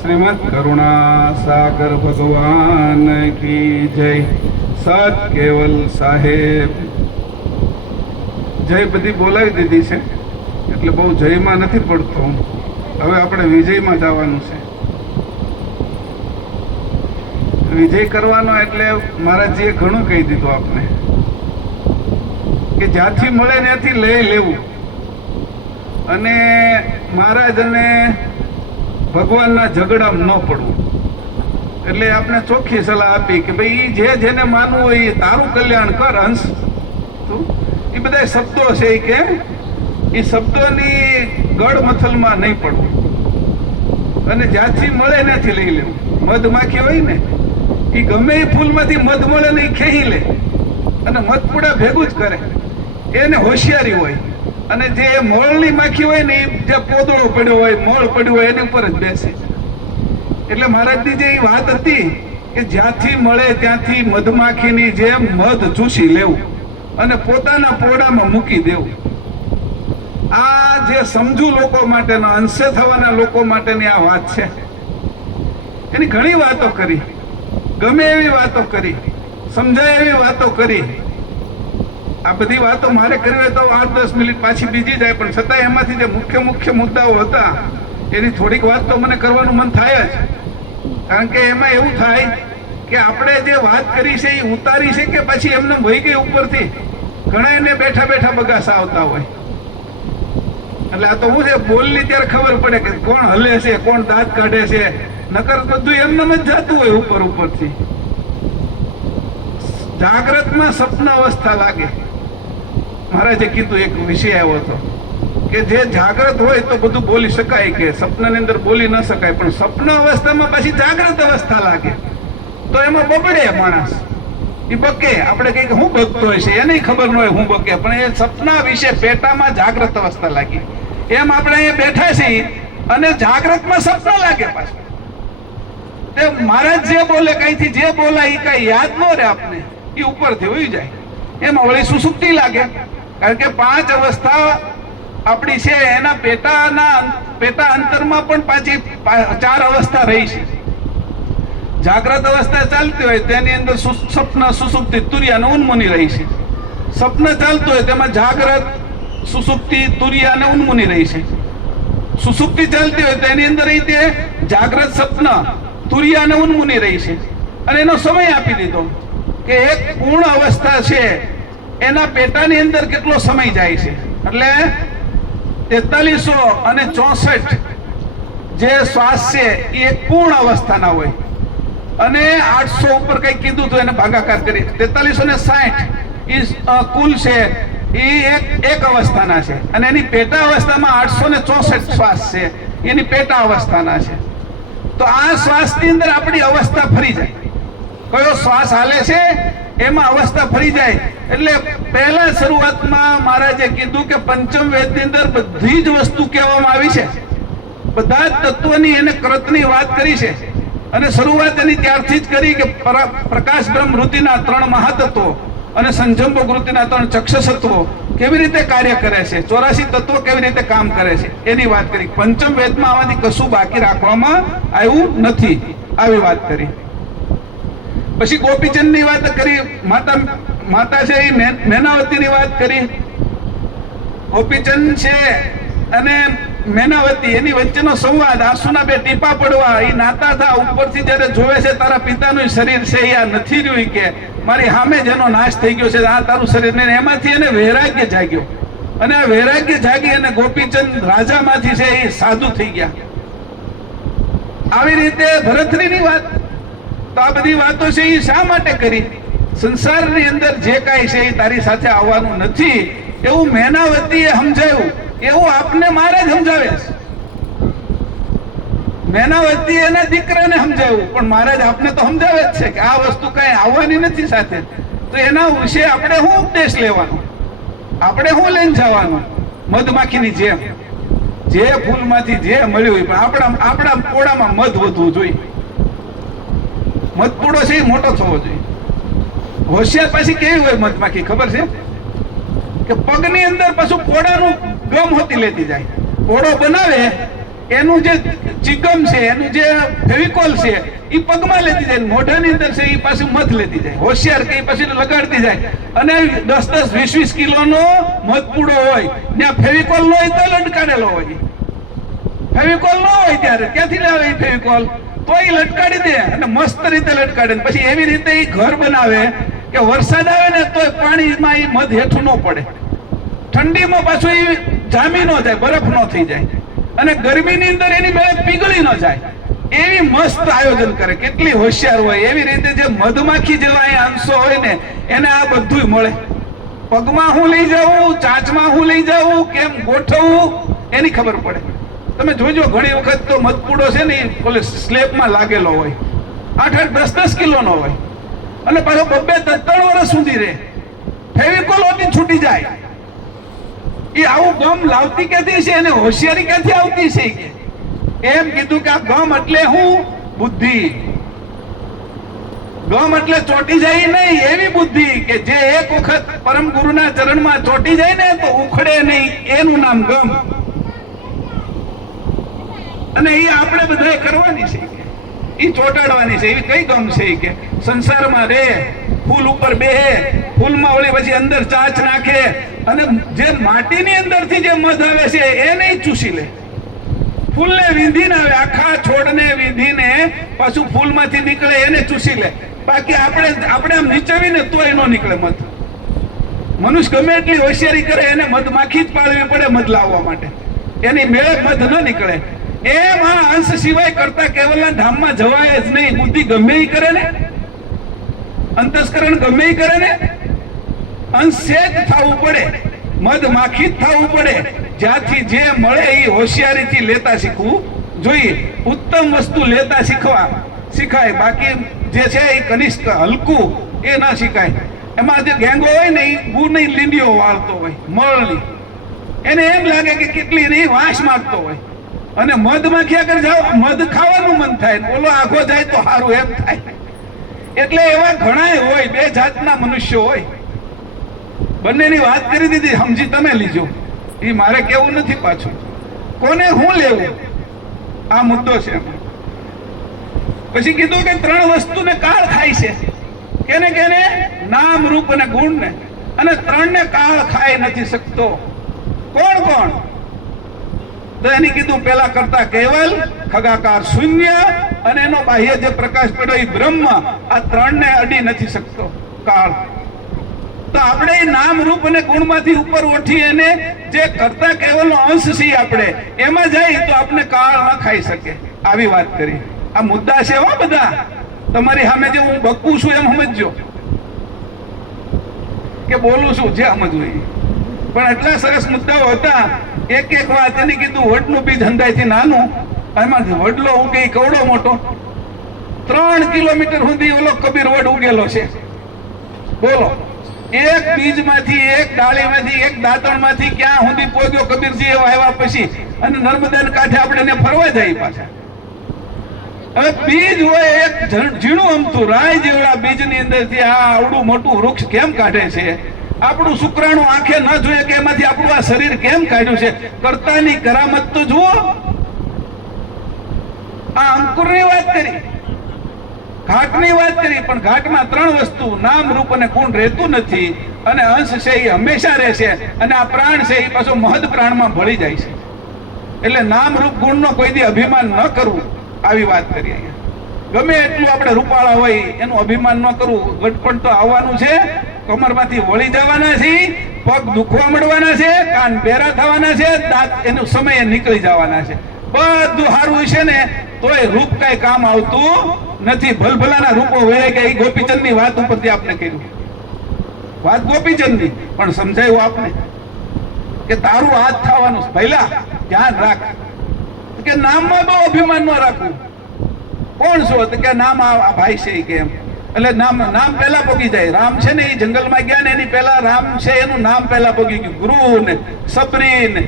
શ્રીમદ કરુણા સાગર ભગવાન કી જય. સત કેવલ સાહેબ જય બધી બોલાવી દીધી છે એટલે બહુ જયમાં નથી પડતો. હવે આપણે વિજયમાં જવાનું છે. વિજય કરવાનો એટલે મહારાજજીએ ઘણું કહી દીધું આપને કે જ્યાંથી મળે ત્યાંથી લઈ લેવું. અને મહારાજ અને ભગવાનના ઝઘડામાં ન પડવું. એટલે આપણે ચોખ્ખી સલાહ આપી કે ભાઈ જે જેને માનવું હોય એ તારું કલ્યાણ કર હંસ. એ બધા શબ્દો છે કે એ શબ્દોની ગળ મથલમાં નહીં પડવું. અને જ્યાંથી મળે ત્યાંથી લઈ લેવું. મધમાખી હોય ને એ ગમે એ ફૂલમાંથી મધ મળે ને એ ખેહી લે અને મધપુડા ભેગું જ કરે. એને હોશિયારી હોય. અને જે મોળની માખી હોય ને એ જે પોદળો પડ્યો હોય, મોળ પડ્યું હોય એની ઉપર જ બેસે. એટલે મહારાજની જે એ વાત હતી કે જ્યાંથી મળે ત્યાંથી મધમાખીની જેમ મધ ચૂસી લેવું અને પોતાના પોડામાં મૂકી દેવું. આ જે સમજુ લોકો માટેનો, અંશે થવાના લોકો માટેની આ વાત છે. એની ઘણી વાતો કરી, ગમે એવી વાતો કરી, સમજાય એવી વાતો કરી. આ બધી વાતો મારે કરવી હોય તો 8-10 મિનિટ પાછી બીજી જાય, પણ છતાં એમાંથી જે મુખ્ય મુખ્ય મુદ્દાઓ હતા એની થોડીક વાત તો મને કરવાનું મન થાય જ. કારણ કે એમાં એવું થાય કે આપણે જે વાત કરી છે એ ઉતારી છે કે પછી એમને વહી ગઈ ઉપરથી. ઘણા એને બેઠા બેઠા બગાસા આવતા હોય. એટલે આ તો હું છે બોલની ત્યારે ખબર પડે કે કોણ હલે છે, કોણ દાંત કાઢે છે. નકર બધું એમને જ જતું હોય ઉપર ઉપરથી. જાગ્રતમાં સ્વપ્ન અવસ્થા લાગે. મહારાજે કીધું એક વિષય આવ્યો હતો કે જે જાગ્રત હોય તો બધું બોલી શકાય, કે સપનાની અંદર બોલી ન શકાય. પણ સ્વપ્ન અવસ્થામાં પછી જાગ્રત અવસ્થા લાગે તો એમાં બબડે માણસ, એ બકે. આપણે કહીએ હું બકતો હોય છે એને ખબર ન હોય હું બકે, પણ એ સપના વિશે પેટામાં જાગ્રત અવસ્થા લાગી. એમ આપણે અહીંયા બેઠા છીએ અને જાગ્રતમાં સપના લાગે પાછું. તે મહારાજ જે બોલે કઈથી જે બોલાય એ કઈ યાદ ન રહે આપને, એ ઉપરથી હોઈ જાય. એમાં વળી સુસુપ્તિ લાગે. કારણ કે 5 અવસ્થા આપણી છે એના પેટા અંતરમાં પણ પાછી 4 અવસ્થા રહી છે. જાગ્રત અવસ્થા ચાલતી હોય તેની અંદર સ્વપ્ન, સુસુપ્તિ, તુર્ય અને ઉન્મુની રહી છે. સ્વપ્ન ચાલતું હોય તેમાં જાગ્રત, સુસુપ્તિ, તુર્ય અને ઉન્મુની રહી છે. સુસુપ્તિ ચાલતી હોય તેની અંદર રીતે જાગ્રત, સ્વપ્ન, તુર્ય અને ઉન્મુની રહી છે. અને એનો સમય આપી દીધો કે એક પૂર્ણ અવસ્થા છે એના પેટાની અંદર કેટલો સમય જાય છે. એટલે 4364 અને 64 જે શ્વાસ છે એ એક પૂર્ણ અવસ્થાના હોય. અને 800 ઉપર કંઈક કીધું હતું એને ભાગાકાર કરી 4360 એ કુલ છે એ એક અવસ્થાના છે. અને એની પેટા અવસ્થામાં 864 શ્વાસ છે એની પેટા અવસ્થાના છે. તો આ શ્વાસની અંદર આપણી અવસ્થા ફરી જાય. કયો શ્વાસ હાલે છે એમાં અવસ્થા ફરી જાય. એટલે પહેલા શરૂઆતમાં મહારાજે કીધું કે પંચમ વેદની અંદર બધી જ વસ્તુ કહેવામાં આવી છે. બધા જ તત્વની એને કૃતની વાત કરી છે. અને શરૂઆત એની ત્યારથી જ કરી કે પ્રકાશ બ્રહ્મ વૃત્તિના 3 મહાતત્વો અને સંજંબો વૃત્તિના 3 ચક્ષસત્વો કેવી રીતે કાર્ય કરે છે, 84 તત્વો કેવી રીતે કામ કરે છે એની વાત કરી. પંચમ વેદમાં આમાંથી કશું બાકી રાખવામાં આવ્યું નથી, આવી વાત કરી. પછી ગોપીચંદની વાત કરી, માતા છે એ મેનાવતીની વાત કરી. ગોપીચંદ છે અને મેનાવતી એની વચ્ચેનો સંવાદ, આંસુના 2 ટીપા પડવા, એ નાતા થા ઉપરથી જ્યારે જોવે છે તારા પિતાનું શરીર છે એ આ નથી રહ્યું, કે મારી સામે જેનો નાશ થઈ ગયો છે આ તારું શરીર ને. એમાંથી એને વૈરાગ્ય જાગ્યો. અને આ વૈરાગ્ય જાગી અને ગોપીચંદ રાજામાંથી છે એ સાધુ થઈ ગયા. આવી રીતે ભરતરીની વાત. તો આ બધી વાતો છે એ શા માટે કરી? સંસારની અંદર જે કાંઈ છે એ તારી સાથે આવવાનું નથી એવું મેનાવતીએ સમજાયું. એવું આપને મહારાજ સમજાવે છે. મેનાવતી એના દીકરાને સમજાવ્યું, પણ મહારાજ આપને તો સમજાવે જ છે કે આ વસ્તુ કઈ આવવાની નથી સાથે. તો એના વિશે આપણે શું ઉપદેશ લેવાનો? આપણે શું લઈને જવાનું? મધમાખીની જેમ જે ફૂલમાંથી જે મળ્યું, પણ આપણા પોળામાં મધ વધવું જોઈએ. મધપૂડો છે એ મોટો થવો જોઈએ. હોશિયાર પાછી કેવી હોય મધમાખી ખબર છે કે પગની અંદર પાછું પોળાનું ગમ હોતી લેતી જાય. પોળો બનાવે એનું જે ચિકમ છે, એનું જે ફેવિકોલ છે એ પગમાં લેતી જાય, મોઢાની અંદર છે એ પાછું મધ લેતી જાય, હોશિયાર કે પછી લગાડતી જાય. અને 10-10, 20-20 કિલોનો મધપૂડો હોય, ત્યાં ફેવિકોલ નો હોય તો લટકાડેલો હોય. ફેવિકોલ ન હોય ત્યારે ક્યાંથી લાવે એ ફેવિકોલ? તો એ લટકાડી દે અને મસ્ત રીતે લટકાડે. પછી એવી રીતે એ ઘર બનાવે કે વરસાદ આવે ને તો પાણીમાં એ મધ હેઠું ન પડે, ઠંડીમાં પાછું એ જામી ન જાય, બરફ ન થઈ જાય, અને ગરમીની અંદર એની મેળે પીગળી ન જાય. એવી મસ્ત આયોજન કરે. કેટલી હોશિયાર હોય! એવી રીતે જે મધમાખી જેવા એ અંશો હોય ને એને આ બધું મળે. પગમાં હું લઈ જાઉં, ચાંચમાં હું લઈ જાઉં, કેમ ગોઠવવું એની ખબર પડે. તમે જોજો ઘણી વખત તો મધપૂડો છે ને ઓલે સ્લેબમાં લાગેલો હોય, 8-8, 10-10 કિલોનો હોય, અને પાછો 2-3 વર્ષ સુધી રહે. ફેવિકોલ ઓથી છૂટી જાય. એ આવું ગમ લાવતી ક્યાંથી છે? એને હોશિયારી ક્યાંથી આવતી છે? કે એમ કીધું કે આ ગમ એટલે હું બુદ્ધિ. ગમ એટલે ચોટી જાય નહીં, એવી બુદ્ધિ કે જે એક વખત પરમ ગુરુના ચરણમાં ચોટી જાય ને તો ઉખડે નહીં, એનું નામ ગમ. અને એ આપણે બધાએ કરવાની છે, એ ચોટાડવાની છે. એવી કઈ ગમ છે કે સંસારમાં રે, ફૂલ ઉપર બેહે, ફૂલમાં ઓળી પછી અંદર ચાંચ નાખે, અને જે માટીની અંદરથી જે મધ આવે છે એને ચૂસી લે. ફૂલને વીંધીને આવે, આખા છોડને વીંધીને પાછું ફૂલમાંથી નીકળે એને ચૂસી લે. બાકી આપણે આમ નીચવીને તોય ન નીકળે મધ. મનુષ્ય ગમે એટલી હોશિયારી કરે એને મધમાખી જ પાળવી પડે મધ લાવવા માટે, એની મેળે મધ ન નીકળે. એમ આ અંશ સિવાય કરતા કેવલના ધામમાં જવાય જ નહીં. બુદ્ધિ ગમે એ કરે ને, અંતસ્કરણ ગમે એ કરે ને, અંશે જ થવું પડે, મધમાખી જ થવું પડે. જ્યાંથી જે મળે એ હોશિયારીથી લેતા શીખવું જોઈએ. ઉત્તમ વસ્તુ લેતા શીખાય. બાકી જે છે એ કનિષ્ક હલકું એ ના શીખાય. એમાં જે ગેંગો હોય ને એ ગુની લીંડીઓ વાળતો હોય, મળની, એને એમ લાગે કે કેટલી નહીં વાસ મારતો હોય. અને મધમાખી આગળ જાઓ, મધ ખાવાનું મન થાય, ઓલો આખો જાય તો સારું એમ થાય. એટલે એવા ઘણા હોય, બે જાતના મનુષ્યો હોય. બંનેની વાત કરી દીધી, સમજી તમે લીજો. એ મારે કેવું નથી પાછું. કોને હું લેવું આ મુદ્દો છે. પછી કીધું કે 3 વસ્તુને કાળ ખાય છે. કેને? નામ, રૂપ અને ગુણ ને. અને 3 ને કાળ ખાઈ નથી શકતો. કોણ? તો એની કીધું પેલા કરતા કેવલ, ખગાકાર શૂન્ય, અને એનો બાહ્ય જે પ્રકાશ પડ્યો એ બ્રહ્મ. આ 3 ને અડી નથી શકતો કાળ. તો આપણે એ નામ, રૂપ અને ગુણમાંથી ઉપર ઉઠી એને જે કરતા કેવલનો અંશ છે આપણે એમાં જાય તો આપણે કાળ ન ખાઈ શકે. આવી વાત કરી. આ મુદ્દા છે હો બધા. તમારી સામે જે હું બકું છું એમ સમજજો, કે બોલું છું જે સમજવું એ. પણ એટલા સરસ મુદ્દાઓ હતા. એક વાત એની કીધું, વડનું બીજ હંધાયથી નાનું, એમાં વડલો ઉગે કવડો મોટો. 3 કિલોમીટર સુધી ઓલો કબીર વડ ઉગેલો છે. બોલો, એક બીજમાંથી, એક ડાળીમાંથી, એક દાંતણમાંથી ક્યાં સુધી પોગ્યો કબીરજી એવા આવ્યા પછી. અને નર્મદાના કાંઠે આપણે ફરવા જઈએ પાછા. હવે બીજ હોય એક ઝીણું અમથું રાય જેવડા બીજની અંદરથી આ આવડું મોટું વૃક્ષ કેમ કાઢે છે? આપણું શુક્રાણુ આંખે ન જોઈએ કે એમાંથી આપણું આ શરીર કેમ કાઢ્યું છે? કરતાની કરામત તો જુઓ. આ અંકુરની વાત કરી, ઘાટની વાત કરી, પણ ઘાટમાં 3 વસ્તુ નામ, રૂપ અને ગુણ રહેતું નથી. અને અંશ છે એ હંમેશા રહેશે, અને આ પ્રાણ છે એ પાછો મહદ પ્રાણમાં ભળી જાય છે. એટલે નામ, રૂપ, ગુણનો કોઈ દી અભિમાન ન કરવું. આવી વાત કરી અહીંયા. ગમે એટલું આપણે રૂપાળા હોય એનું અભિમાન ન કરવું. ગટપણ તો આવવાનું છે, કમરમાંથી વળી જવાના છે, પગ દુખવા મળવાના છે, કાન બેરા થવાના છે, દાંત એનો સમય નીકળી જવાના છે. બધું સારું છે ને તોય રૂપ કઈ કામ આવતું નથી. ભલભલાના રૂપો વહે કે એ ગોપીચંદની વાત ઉપરથી આપણે કર્યું. વાત ગોપીચંદની, પણ સમજાયું આપને કે તારું હાથ થવાનું પહેલા ધ્યાન રાખ. કે નામમાં બહુ અભિમાન ન રાખવું. કોણ છો? કે નામ આ ભાઈ છે કે એમ. એટલે નામ પહેલા પોગી જાય. રામ છે ને એ જંગલમાં ગયા ને એની પહેલા રામ છે એનું નામ પહેલા પોગી ગયું. ગુરુ ને સબરી ને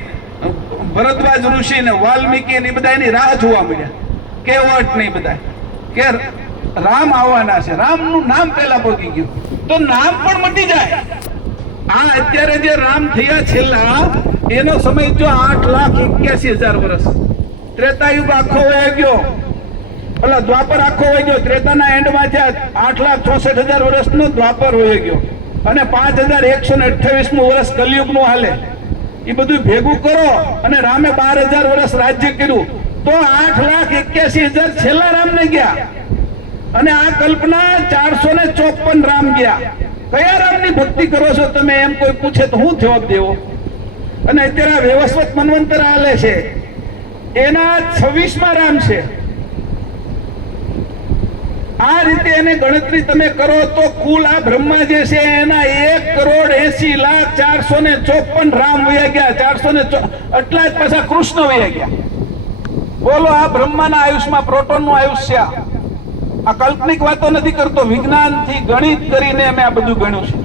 ભરદ્વાજ ઋષિ ને વાલ્મીકી ને બધા એની રાહ જોવા મળ્યા. કેવટ ને બધા કે રામ આવવાના છે. રામનું નામ પહેલા પોગી ગયું તો નામ પણ મટી જાય. આ અત્યારે જે રામ થયા છેલ્લા એનો સમય જો 8,81,000 વર્ષ. ત્રેતાયુગ આખો વહી ગયો, ઓલા દ્વાપર આખો વહી ગયો. ત્રેતાના એન્ડમાં થયા 8,64,000 વર્ષનો દ્વાપર વહી ગયો અને 5,128મું વર્ષ કલિયુગનું હાલે. એ બધું ભેગું કરો અને રામે 12,000 વર્ષ રાજ્ય કર્યું તો 8,81,000 છેલ્લા રામને ગયા અને આ કલ્પના 454 રામ ગયા. કયા રામની ભક્તિ કરો છો તમે એમ કોઈ પૂછે તો હું જવાબ દેવો? અને અત્યારે આ વ્યવસ્થિત મન્વંતર હાલે છે એના 26મા રામ છે. આ રીતે એને ગણતરી તમે કરો તો કુલ આ બ્રહ્મા જે છે એના 1,80,04,454 રામ વયા ગયા. 400 એટલા જ પાછા કૃષ્ણ વયા ગયા. બોલો, આ બ્રહ્માના આયુષ્યમાં પ્રોટોનનું આયુષ્ય. આ કાલ્પનિક વાતો નથી કરતો, વિજ્ઞાનથી ગણિત કરીને અમે આ બધું ગણ્યું છે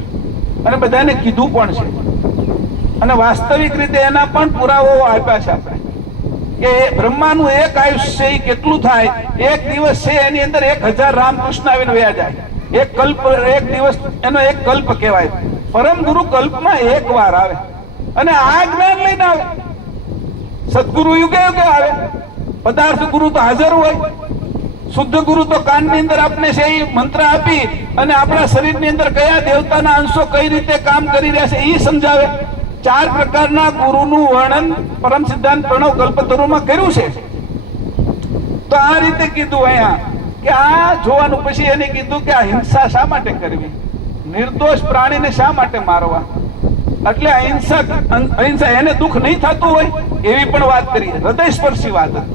અને બધાને કીધું પણ છે અને વાસ્તવિક રીતે એના પણ પુરાવાઓ આપ્યા છે આપણે કે બ્રહ્માનું એક આયુષ્ય કેટલું થાય. એક દિવસ છે એની અંદર 1,000 રામકૃષ્ણ આવીને વયા જાય. એક કલ્પ, એક દિવસ એનો એક કલ્પ કહેવાય. પરમ ગુરુ કલ્પમાં એક વાર આવે અને આ જ્ઞાન લઈને આવે. સદગુરુ યુગે યુગે આવે. પદાર્થ ગુરુ તો હાજર હોય. શુદ્ધ ગુરુ તો કાનની અંદર આપણે છે એ મંત્ર આપી અને આપણા શરીરની અંદર કયા દેવતાના અંશો કઈ રીતે કામ કરી રહ્યા છે એ સમજાવે. 4 પ્રકારના ગુરુનું વર્ણન પરમ સિદ્ધાંત પ્રણવ કલ્પતરુમાં કર્યું છે. તો આ રીતે કીધું અહીંયા કે આ જોવાનું. પછી એને કીધું કે આ હિંસા શા માટે કરવી, નિર્દોષ પ્રાણીને શા માટે મારવા, એટલે અહિંસા એને દુઃખ નહીં થતું હોય એવી પણ વાત કરી. હૃદયસ્પર્શી વાત હતી.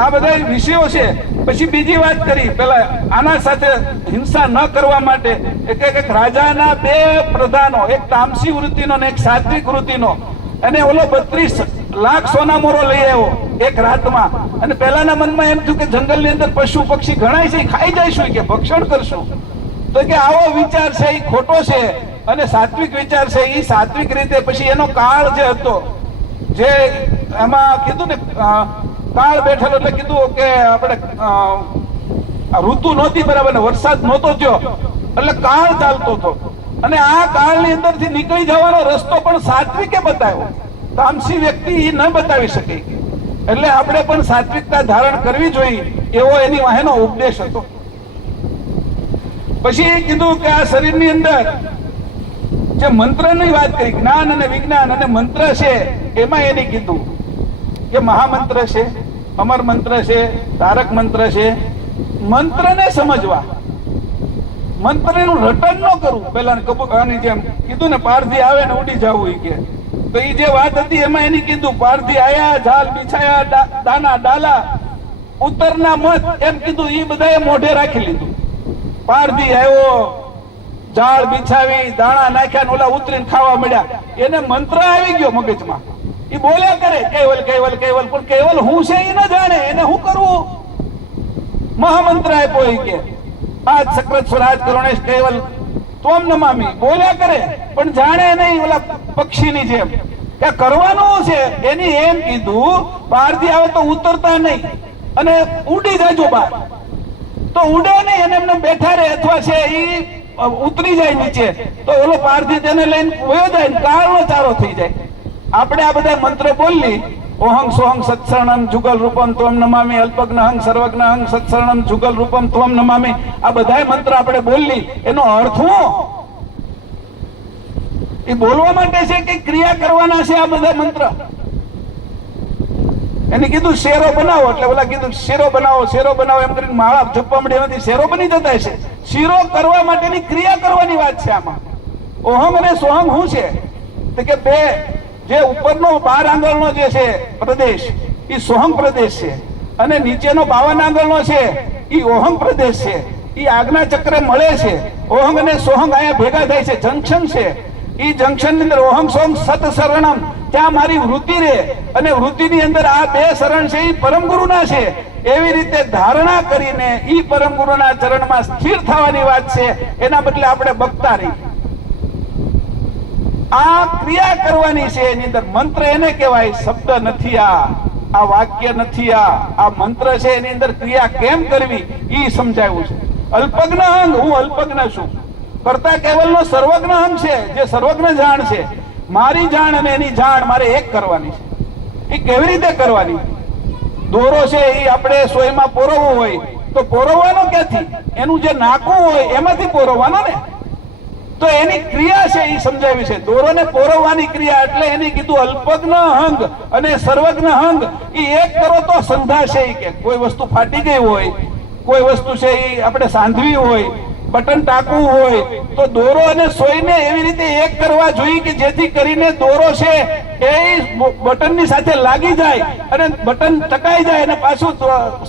આ બધા વિષયો છે. પછી બીજી વાત કરી પેલા આના સાથે હિંસા ન કરવા માટે એક રાજાના 2 પ્રધાનો, એક તામસી વૃત્તિનો ને એક સાત્વિક વૃત્તિનો, અને ઓલો 32 લાખ સોના મોરો લઈ આવ્યો એક રાતમાં. અને પેલાના મનમાં એમ થયું કે જંગલની અંદર પશુ પક્ષી ઘણાય છે, ખાઈ જઈશું કે ભક્ષણ કરશું. તો કે આવો વિચાર છે એ ખોટો છે અને સાત્વિક વિચાર છે એ સાત્વિક રીતે. પછી એનો કાળ જે હતો, જે એમાં કીધું ને કાળ બેઠેલો, એટલે કીધું કે આપણે ઋતુ નહોતી બરાબર ને વરસાદ નહોતો થયો એટલે કાળ ચાલતો હતો અને આ કાળની અંદરથી નીકળી જવાનો રસ્તો પણ સાત્વિકે બતાવ્યો. તામસી વ્યક્તિ ન બતાવી શકે. એટલે આપણે પણ સાત્વિકતા ધારણ કરવી જોઈએ એવો એની વાહેનો ઉપદેશ હતો. પછી કીધું કે આ શરીરની અંદર જે મંત્રની વાત કરી, જ્ઞાન અને વિજ્ઞાન અને મંત્ર છે, એમાં એને કીધું કે મહામંત્ર છે, અમર મંત્ર છે, તારક મંત્ર છે. મંત્રને સમજવા, મંત્રનું રટન ન કરવું. પેલા કબૂતરની જેમ કીધું ને, પારધી આવે ને ઉડી જવું. કે તો એ જે વાત હતી એમાં એને કીધું પારધી આયા, ઝાલ બિછાયા, દાના ડાલા, ઉત્તરના મત એમ કીધું. એ બધાએ મોઢે રાખી લીધું. પારધી આવ્યો, ઝાડ બિછાવી, દાણા નાખ્યા ને ઓલા ઉતરીને ખાવા મળ્યા. એને મંત્ર આવી ગયો મગજમાં. એ બોલ્યા કરે કેવલ કેવલ કેવલ, પણ કેવલ હું છે એ ન જાણે. એને શું કરવું? મહામંત્ર આપ્યો કે આજ સક્રત સ્વરાજ કરુણેશ કેવલ ત્વમ નમામી. બોલ્યા કરે પણ જાણે નહીં. ઓલા પક્ષીની જેમ કે કરવાનું છે એની એમ કીધું. બહારથી આવે તો ઉતરતા નહીં અને ઉડી જાજો બહાર, તો ઉડે નહીં અને એમને બેઠા રહે અથવા છે એ ઉતરી જાય નીચે. તો ઓલો પારધી તેને લઈને વયો જાય ને કાળનો ચારો થઈ જાય. આપણે આ બધા મંત્ર બોલી, ઓહં સોહં સત્સર્ણમ જુગલ રૂપમ ત્વમ નમામી, અલ્પજ્ઞહં સર્વજ્ઞહં સત્સર્ણમ જુગલ રૂપમ ત્વમ નમામી. આ બધા મંત્ર આપણે બોલી, એનો અર્થ શું? એ બોલવા માટે છે કે ક્રિયા કરવાના છે? આ બધા મંત્ર એને કીધું શેરો બનાવો, એટલે ઓલા કીધું શેરો બનાવો, શેરો બનાવો એમ કરીને માળા જપવા મળે નથી, શેરો બની જતા છે. શીરો કરવા માટેની ક્રિયા કરવાની વાત છે આમાં. ઓહં અને સોહં શું છે? તો કે બે જે ઉપરનો 12 આંગળનો જે છે પ્રદેશ એ સોહં પ્રદેશ છે અને નીચેનો 52 આંગળનો છે એ ઓહં પ્રદેશ છે. એ આજ્ઞા ચક્રે મળે છે. ઓહં અને સોહં અહીંયા ભેગા થાય છે, જંકશન છે. એ જંકશન ની અંદર ઓહં સોહં સત શરણમ, ત્યાં મારી વૃત્તિ રહે અને વૃત્તિની અંદર આ 2 શરણ છે એ પરમ ગુરુના છે. એવી રીતે ધારણા કરીને એ પરમ ગુરુના ચરણમાં સ્થિર થવાની વાત છે. એના બદલે આપણે બકતા રહી. આ ક્રિયા કરવાની છે. એની અંદર મંત્ર એને કહેવાય. શબ્દ નથી, આ વાક્ય નથી, આ મંત્ર છે. એની અંદર ક્રિયા કેમ કરવી એ સમજાવ્યું છે. અલ્પજ્ઞ અંગ, હું અલ્પજ્ઞ છું. કરતા કેવલનો સર્વજ્ઞ અંગ છે, જે સર્વજ્ઞ જાણ છે. મારી જાણ અને એની જાણ મારે એક કરવાની છે. એ કેવી રીતે કરવાની? દોરો છે એ આપણે સોયમાં પોરવવો હોય તો પોરવવાનો ક્યાંથી? એનું જે નાકું હોય એમાંથી પોરવવાનો ને. તો એની ક્રિયા છે એ સમજાવી છે. દોરોને પોરવવાની ક્રિયા એટલે એને કીધું અલ્પજ્ઞ હંગ અને સર્વજ્ઞ હંગ એ એક કરો તો સંધાશે. કે કોઈ વસ્તુ ફાટી ગઈ હોય, કોઈ વસ્તુ છે એ આપણે સાંધવી હોય, બટન ટાંકવું હોય તો દોરો અને સોયને એવી રીતે એક કરવા જોઈએ કે જેથી કરીને દોરો છે એ બટનની સાથે લાગી જાય અને બટન ટકાઈ જાય અને પાછું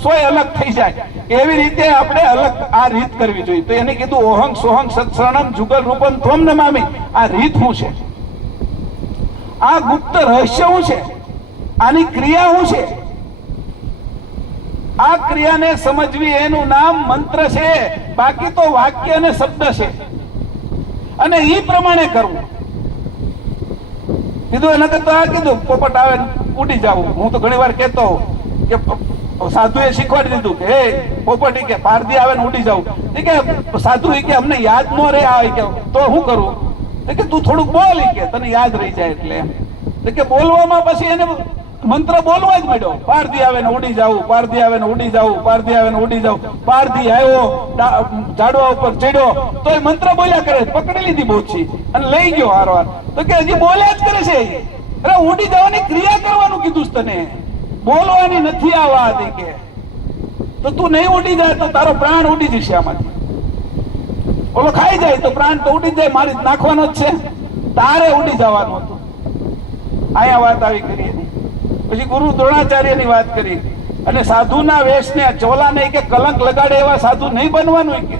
સોય અલગ થઈ જાય. એવી રીતે આપણે અલગ આ રીત કરવી જોઈએ. તો એને કીધું ઓહંગ સોહંગ સત્સરણમ જુગલ રૂપમ ત્વમ નમામિ. આ રીત શું છે? આ ગુપ્ત રહસ્ય શું છે? આની ક્રિયા શું છે? આ ક્રિયાને સમજવી એનું નામ મંત્ર છે. બાકી તો વાક્ય અને શબ્દ છે અને એ પ્રમાણે કરવું. કીધું એને તો આ કીધું પોપટ આવે ઉડી જવું. હું તો ઘણી વાર કહેતો કે સાધુએ શીખવાડી દીધું કે હે પોપટ કે પારધી આવે ને ઉડી જવું. કે સાધુ કે અમને યાદ ન રહે આવે કે તો શું કરવું? કે તું થોડુંક બોલ કે તને યાદ રહી જાય. એટલે કે બોલવામાં પછી એને મંત્ર બોલવા જ માંડ્યો. પારધી આવે ને ઉડી જવું, પારધી આવે ને ઉડી જવું, પારધી આવે ને ઉડી જવું. પારધી આવ્યો, ઝાડવા ઉપર ચડ્યો તો એ મંત્ર બોલ્યા કરે. પકડી લીધી બોછી અને લઈ ગયો હારવાર. તો કે હજી બોલ્યા જ કરે છે. અરે ઉડી જવાની ક્રિયા કરવાનું કીધું છે તને, બોલવાની નથી આ વાત. કે તો તું નહીં ઉડી જાય તો તારો પ્રાણ ઉડી જશે આમાંથી. ઓલો ખાઈ જાય તો પ્રાણ તો ઉડી જાય, મારી નાખવાનો જ છે. તારે ઉડી જવાનું હતું. અહીંયા વાત આવી કરી. પછી ગુરુ દ્રોણાચાર્યની વાત કરી અને સાધુના વેશને ચોલા નહીં કે કલંક લગાડે એવા સાધુ નહીં બનવાનું કે.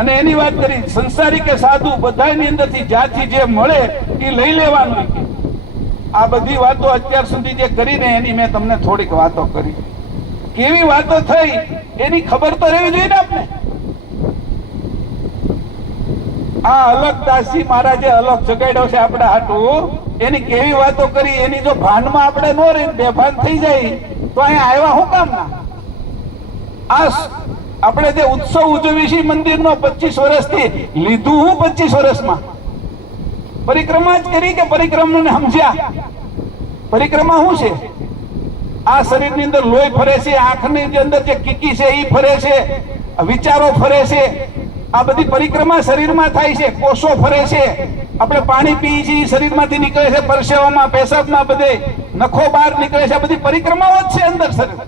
અને એની વાત કરી સંસારી કે સાધુ બધાની અંદરથી જ્યાંથી જે મળે એ લઈ લેવાનું કે. આ બધી વાતો અત્યાર સુધી જે કરીને એની મેં તમને થોડીક વાતો કરી. કેવી વાતો થઈ એની ખબર તો રહેવી જોઈએ ને આપણે. આ અલગદાસજી મહારાજે અલગ જગાડ્યો છે આપણા હાટું. એની કેવી વાતો કરી. એની જો ભાનમાં આપણે નો રહી બેભાન થઈ જાય તો અહીંયા આવ્યા શું કામ ના? આ આપણે જે ઉત્સવ ઉજવી છે મંદિરનો 25 વર્ષથી લીધું હું 25 વર્ષમાં પરિક્રમા જ કરી કે પરિક્રમાને સમજ્યા? પરિક્રમા શું છે? આ શરીરની અંદર લોહી ફરે છે, આંખની અંદર જે કીકી છે એ ફરે છે, વિચારો ફરે છે. આ બધી પરિક્રમા શરીરમાં થાય છે. કોષો ફરે છે, આપણે પાણી પીએ છીએ શરીરમાંથી નીકળે છે, પરસેવામાં પેશાબમાં બધે નખો બહાર નીકળે છે. આ બધી પરિક્રમાઓ જ છે અંદર શરીર.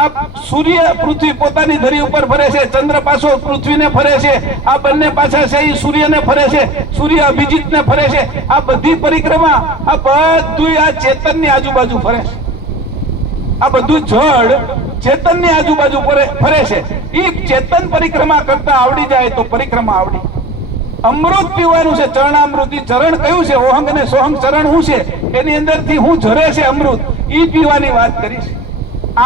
આ સૂર્ય પૃથ્વી પોતાની ધરી ઉપર ફરે છે, ચંદ્ર પાછો પૃથ્વીને ફરે છે, આ બંને પાછા છે એ સૂર્યને ફરે છે, સૂર્ય અભિજીતને ફરે છે. આ બધી પરિક્રમા આ બધું આ ચેતનની આજુબાજુ ફરે છે. આ બધું જળ ચેતનની આજુબાજુ ફરે છે. એ ચેતન પરિક્રમા કરતા આવડી જાય તો પરિક્રમા આવડી. અમૃત પીવાનું છે, ચરણામૃત. ચરણ કયું છે? ઓહંગ અને સોહંગ ચરણ શું છે? એની અંદરથી હું ઝરે છે અમૃત, ઈ પીવાની વાત કરી છે.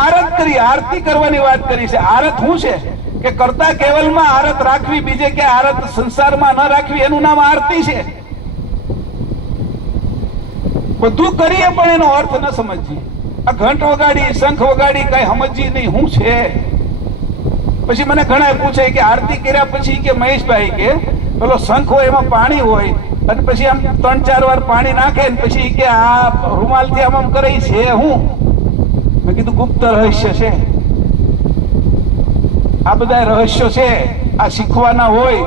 આરત કરી, આરતી કરવાની વાત કરી છે. આરત શું છે? કે કરતા કેવલમાં આરત રાખવી, બીજે કે આરત સંસારમાં ન રાખવી, એનું નામ આરતી છે. બધું કરીએ પણ એનો અર્થ ન સમજીએ. આ ઘંટ વગાડી, શંખ વગાડી, કઈ સમજી નહીં શું છે. પછી મને ઘણા પૂછે કે આરતી કર્યા પછી કે મહેશભાઈ કે પેલો શંખ હોય એમાં પાણી હોય અને પછી આમ 3-4 વાર પાણી નાખે ને પછી કે આ રૂમાલથી આમ કરે છે હું? મેં કીધું ગુપ્ત રહસ્ય છે. આ બધા રહસ્યો છે, આ શીખવાના હોય.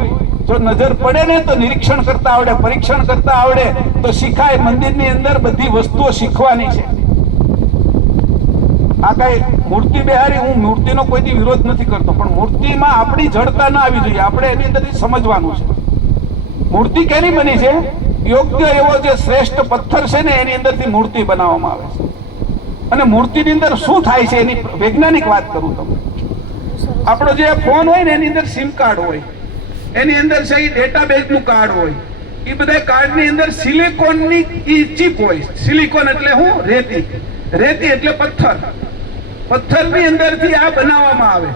જો નજર પડે ને તો નિરીક્ષણ કરતા આવડે, પરીક્ષણ કરતા આવડે તો શીખાય. મંદિરની અંદર બધી વસ્તુઓ શીખવાની છે. આ કઈ મૂર્તિ બેહારી, હું મૂર્તિનો કોઈથી વિરોધ નથી કરતો, પણ મૂર્તિમાં આપણી જડતા ના આવી જોઈએ. આપણે એની અંદરથી સમજવાનું છે. મૂર્તિ કેની બની છે? યોગ્ય એવો જે શ્રેષ્ઠ પથ્થર છે ને એની અંદરથી મૂર્તિ બનાવવામાં આવે છે. અને મૂર્તિની અંદર શું થાય છે એની વૈજ્ઞાનિક વાત કરું તમને. આપણો જે ફોન હોય ને એની અંદર સિમ કાર્ડ હોય, એની અંદર છે ડેટાબેઝનું કાર્ડ હોય. એ બધા કાર્ડની અંદર સિલિકોનની ચીપ હોય. સિલિકોન એટલે શું? રેતી. રેતી એટલે પથ્થર. પથ્થરની અંદરથી આ બનાવવામાં આવે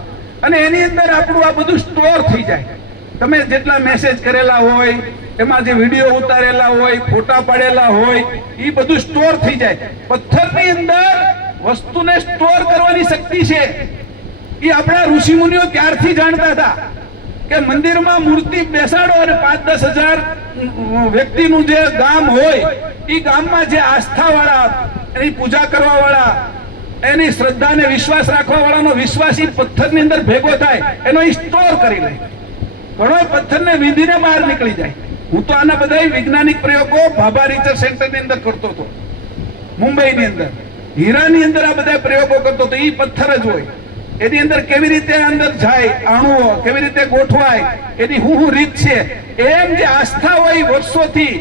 અને એની અંદર આપણું આ બધું સ્ટોર થઈ જાય. તમે જેટલા મેસેજ કરેલા હોય, એમાં જે વિડીયો ઉતારેલા હોય, ફોટા પાડેલા હોય, એ બધું સ્ટોર થઈ જાય. પથ્થરની અંદર વસ્તુને સ્ટોર કરવાની શક્તિ છે. એ આપણા ઋષિમુનિઓ ત્યારથી જાણતા હતા કે મંદિરમાં મૂર્તિ બેસાડો અને 5-10 હજાર વ્યક્તિનું જે ગામ હોય એ ગામમાં જે આસ્થા વાળા, એની પૂજા કરવા વાળા, એની શ્રદ્ધા અને વિશ્વાસ રાખવા વાળાનો વિશ્વાસી પથ્થરની અંદર ભેગો થાય, એનો સ્ટોર કરી લે. ઘણો પથ્થરને વિંધીને બહાર નીકળી જાય. હું તો આના બધા વૈજ્ઞાનિક પ્રયોગો ભાભા રિસર્ચ સેન્ટરની અંદર કરતો હતો, મુંબઈની અંદર, હીરાની અંદર આ બધા પ્રયોગો કરતો હતો. એ પથ્થર જ હોય, એની અંદર કેવી રીતે અંદર જાય અણુઓ, કેવી રીતે ગોઠવાય, એની હું રીત છે. એમ જે આસ્થા હોય વર્ષોથી,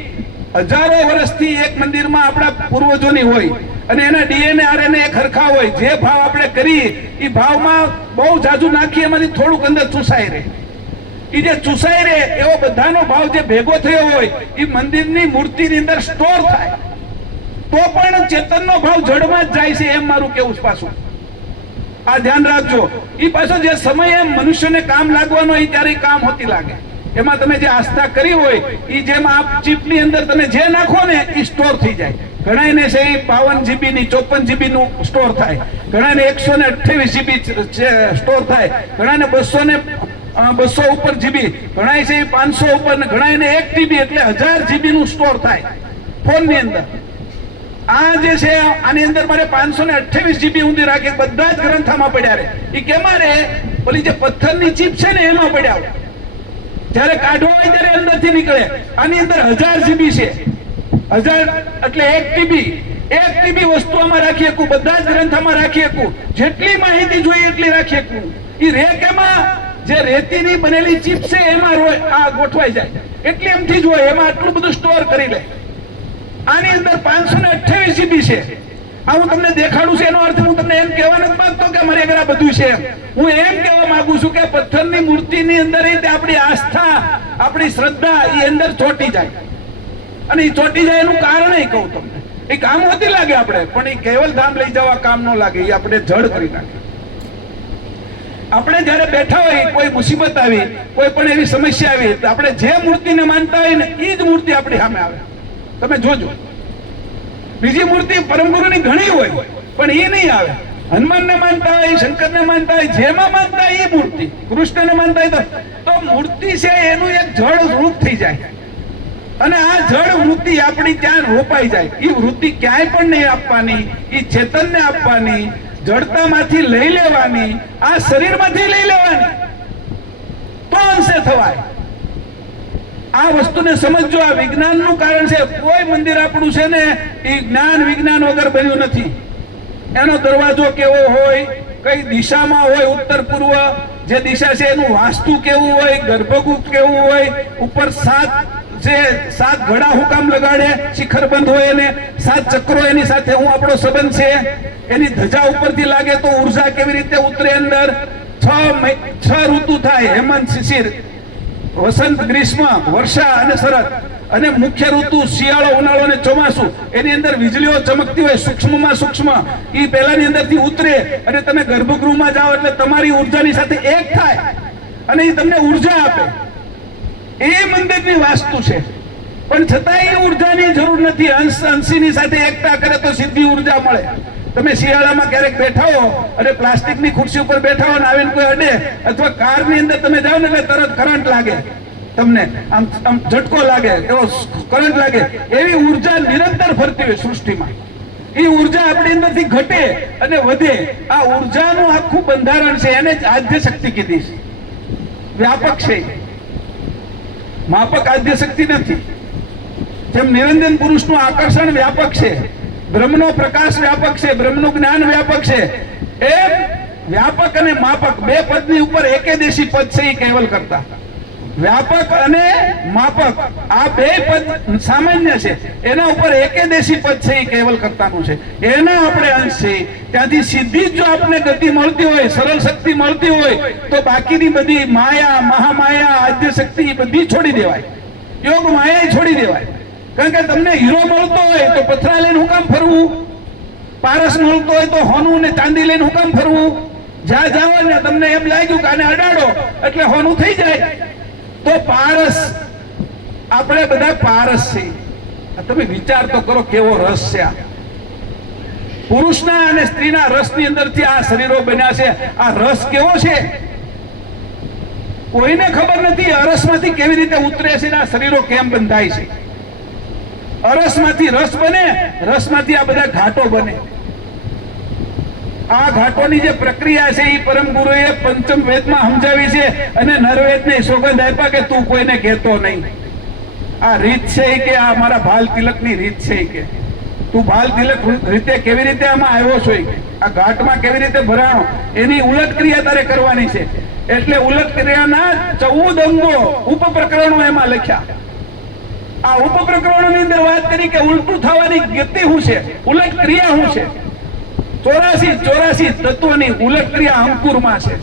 હજારો વર્ષથી એક મંદિરમાં આપણા પૂર્વજોની હોય, અને એના ડીએનએ આરએનએ એક હરખા હોય. જે ભાવ આપણે કરી એ ભાવમાં બહુ જાજુ નાખીએ, એમાંથી થોડુંક અંદર ચૂસાઈ રહે. એ જે ચૂસાઈ રહે એવો બધાનો ભાવ જે ભેગો થયો હોય એ મંદિરની મૂર્તિની અંદર સ્ટોર થાય. તો પણ ચેતનનો ભાવ જડમાં જ જાય છે, એમ મારું કેવું છે. પાછું આ ધ્યાન રાખજો. એ પાછો જે સમય એમ મનુષ્યને કામ લાગવાનો એ ત્યારે કામ હોતી લાગે. એમાં તમે જે આસ્થા કરી હોય એ જેમ આ ચીપની અંદર તમે જે નાખો ને એ સ્ટોર થઈ જાય. ઘણાને છે 52 GB ની 54 GB નું સ્ટોર થાય, ઘણાને 128 GB સ્ટોર થાય, ઘણાને 200 ઉપર જીબી, ઘણા છે 500 ઉપર, ને ઘણાને 1 TB એટલે 1000 GB નું સ્ટોર થાય ફોન ની અંદર. આ જે છે આની અંદર મારે 528 GB ઊંધી રાખી, બધા જ ગ્રંથામાં પડ્યા રહે. એ કેમાં રહે? ઓલી જે પથ્થરની ચીપ છે ને એમાં પડ્યા હોય. જયારે કાઢવા હોય ત્યારે અંદરથી નીકળે. આની અંદર 1000 GB છે, 1000 એટલે 1 TB. 1 TB વસ્તુ આમાં રાખી શકું, બધા જ ગ્રંથામાં રાખી શકું, જેટલી માહિતી જોઈએ એટલી રાખી શકું. એ રે કેમાં? જે રેતીની બનેલી ચીપ છે એમાં આ ગોઠવાઈ જાય. એટલે એમથી જ હોય, એમાં આટલું બધું સ્ટોર કરી લે. આની અંદર 528 GB છે. આ હું તમને દેખાડું છું, એનો અર્થ હું તમને એમ કહેવા નથી માંગતો કે મારી આગળ આ બધું છે. હું એમ કહેવા માંગુ છું કે પથ્થરની મૂર્તિની અંદર આપણી આસ્થા, આપણી શ્રદ્ધા એ અંદર ચોંટી જાય. અને એ ચોંટી જાય એનું કારણ એ કહું તમને. એ કામ હોતી લાગે આપણે, પણ એ કેવલ ધામ લઈ જવા કામ ન લાગે, એ આપણે જડ કરી નાખે. આપણે જયારે બેઠા હોય, કોઈ મુસીબત આવી, કોઈ પણ એવી સમસ્યા આવી, તો આપણે જે મૂર્તિને માનતા હોય ને એ જ મૂર્તિ આપણી સામે આવે. તમે જોજો, બીજી મૂર્તિ પરમગુરુની ઘણી હોય પણ એ નહીં આવે. હનુમાનને માનતા હોય, શંકરને માનતા હોય, જેમાં માનતા હોય એ મૂર્તિ, કૃષ્ણને માનતા હોય તો મૂર્તિ છે એનું એક જળ રૂપ થઈ જાય. અને આ જળ વૃત્તિ આપણી ત્યાં રોપાઈ જાય. એ વૃત્તિ ક્યાંય પણ નહીં આપવાની, એ ચેતનને આપવાની, જડતામાંથી લઈ લેવાની, આ શરીરમાંથી લઈ લેવાની, તો અંશે થવાય. આ વસ્તુને સમજજો. આ વિજ્ઞાનનું કારણ છે. કોઈ મંદિર આપણું છે ને એ જ્ઞાન વિજ્ઞાન વગર બન્યું નથી. એનો દરવાજો કેવો હોય, કઈ દિશામાં હોય, ઉત્તર પૂર્વ જે દિશા છે એનું વાસ્તુ કેવું હોય, ગર્ભગૃહ કેવું હોય, ઉપર 7 ઘડા હું કામ લગાડે, શિખરબંધ હોય એને 7 ચક્રો, એની સાથે હું આપણો સંબંધ છે, એની ધજા ઉપરથી લાગે તો ઉર્જા કેવી રીતે ઉતરે અંદર. 6 ઋતુ થાય, હેમંત, શિશિર, વસંત, ગ્રીષ્મ, વર્ષા અને શરદ. અને મુખ્ય ઋતુ શિયાળો, ઉનાળો અને ચોમાસું. એની અંદર વીજળીઓ ચમકતી હોય, સૂક્ષ્મમાં સૂક્ષ્મ. એ પહેલાની અંદરથી ઉતરે અને તમે ગર્ભગૃહમાં જાઓ એટલે તમારી ઉર્જાની સાથે એક થાય અને એ તમને ઉર્જા આપે. એ મંદિરની વાસ્તુ છે. પણ છતાં એ ઉર્જાની જરૂર નથી. અંશીની સાથે એકતા કરે તો સીધી ઉર્જા મળે. તમે શિયાળામાં ક્યારેક બેઠા હો અને પ્લાસ્ટિકની ખુરશી ઉપર બેઠા હો ને આવીને કોઈ અડે, અથવા કારની અંદર તમે જાઓ ને એટલે તરત કરંટ લાગે, તમને આમ ઝટકો લાગે, એવો કરંટ લાગે. એવી ઉર્જા નિરંતર ફરતી હોય સૃષ્ટિમાં. એ ઉર્જા આપણી અંદરથી ઘટે અને વધે. આ ઉર્જાનું આખું બંધારણ છે, એને જ આદ્ય શક્તિ કીધી છે. વ્યાપક છે, માપક આદ્ય શક્તિ નથી. જેમ નિરંજન પુરુષનું આકર્ષણ વ્યાપક છે, બ્રહ્મનો પ્રકાશ વ્યાપક છે, બ્રહ્મનું જ્ઞાન વ્યાપક છે, એમ વ્યાપક અને માપક બે પદની ઉપર એકેદેશી પદ છે એ કેવલ કરતા. વ્યાપક અને માપક આ બે પદ સામાન્ય છે, એના ઉપર એકેદેશી પદ છે એ કેવલ કરતાનું છે. એના આપણે અંશ છે. ત્યાંથી સીધી જ જો આપણે ગતિ મળતી હોય, સરળ શક્તિ મળતી હોય, તો બાકીની બધી માયા, મહામાયા, આદ્ય શક્તિ એ બધી છોડી દેવાય. યોગ માયા છોડી દેવાય. કારણ કે તમને હીરો મળતો હોય તો પથરા લઈને હું કામ ફરવું? પારસ મળતો હોય તો હોનું ને ચાંદી લઈને હું કામ ફરવું? જ્યાં જાઓ ને તમને એમ લાગ્યું કે આને અડાડો એટલે હોનું થઈ જાય, તો પારસ, આપણે બધા પારસ છીએ. તમે વિચાર તો કરો કેવો રસ છે. આ પુરુષના અને સ્ત્રીના રસની અંદરથી આ શરીરો બન્યા છે. આ રસ કેવો છે કોઈને ખબર નથી. અરસમાંથી કેવી રીતે ઉતરે છે, આ શરીરો કેમ બંધાય છે. અરસમાંથી રસ બને, રસમાંથી આ બધા ઘાટો બને. આ ઘાટોની જે પ્રક્રિયા છે એ પરમ ગુરુએ પંચમ વેદમાં સમજાવી છે અને નરવેદને સોગંદ આપ્યા કે તું કોઈને કહેતો નહીં. આ રીત છે કે આ મારા ભાલ તિલકની રીત છે કે તું ભાલ તિલક રીતે કેવી રીતે આમાં આવ્યો છો, આ ઘાટમાં કેવી રીતે ભરાણો, એની ઉલટ ક્રિયા તારે કરવાની છે. એટલે ઉલટ ક્રિયાના 14 અંગો ઉપપ્રકરણો એમાં લખ્યા. આ ઉપપ્રકરણોની અંદર વાત કરી કે ઉલટું થવાની ગતિ શું છે, ઉલટ ક્રિયા શું છે. 84 તત્વોની ઉલટ ક્રિયા અંકુરમાં છે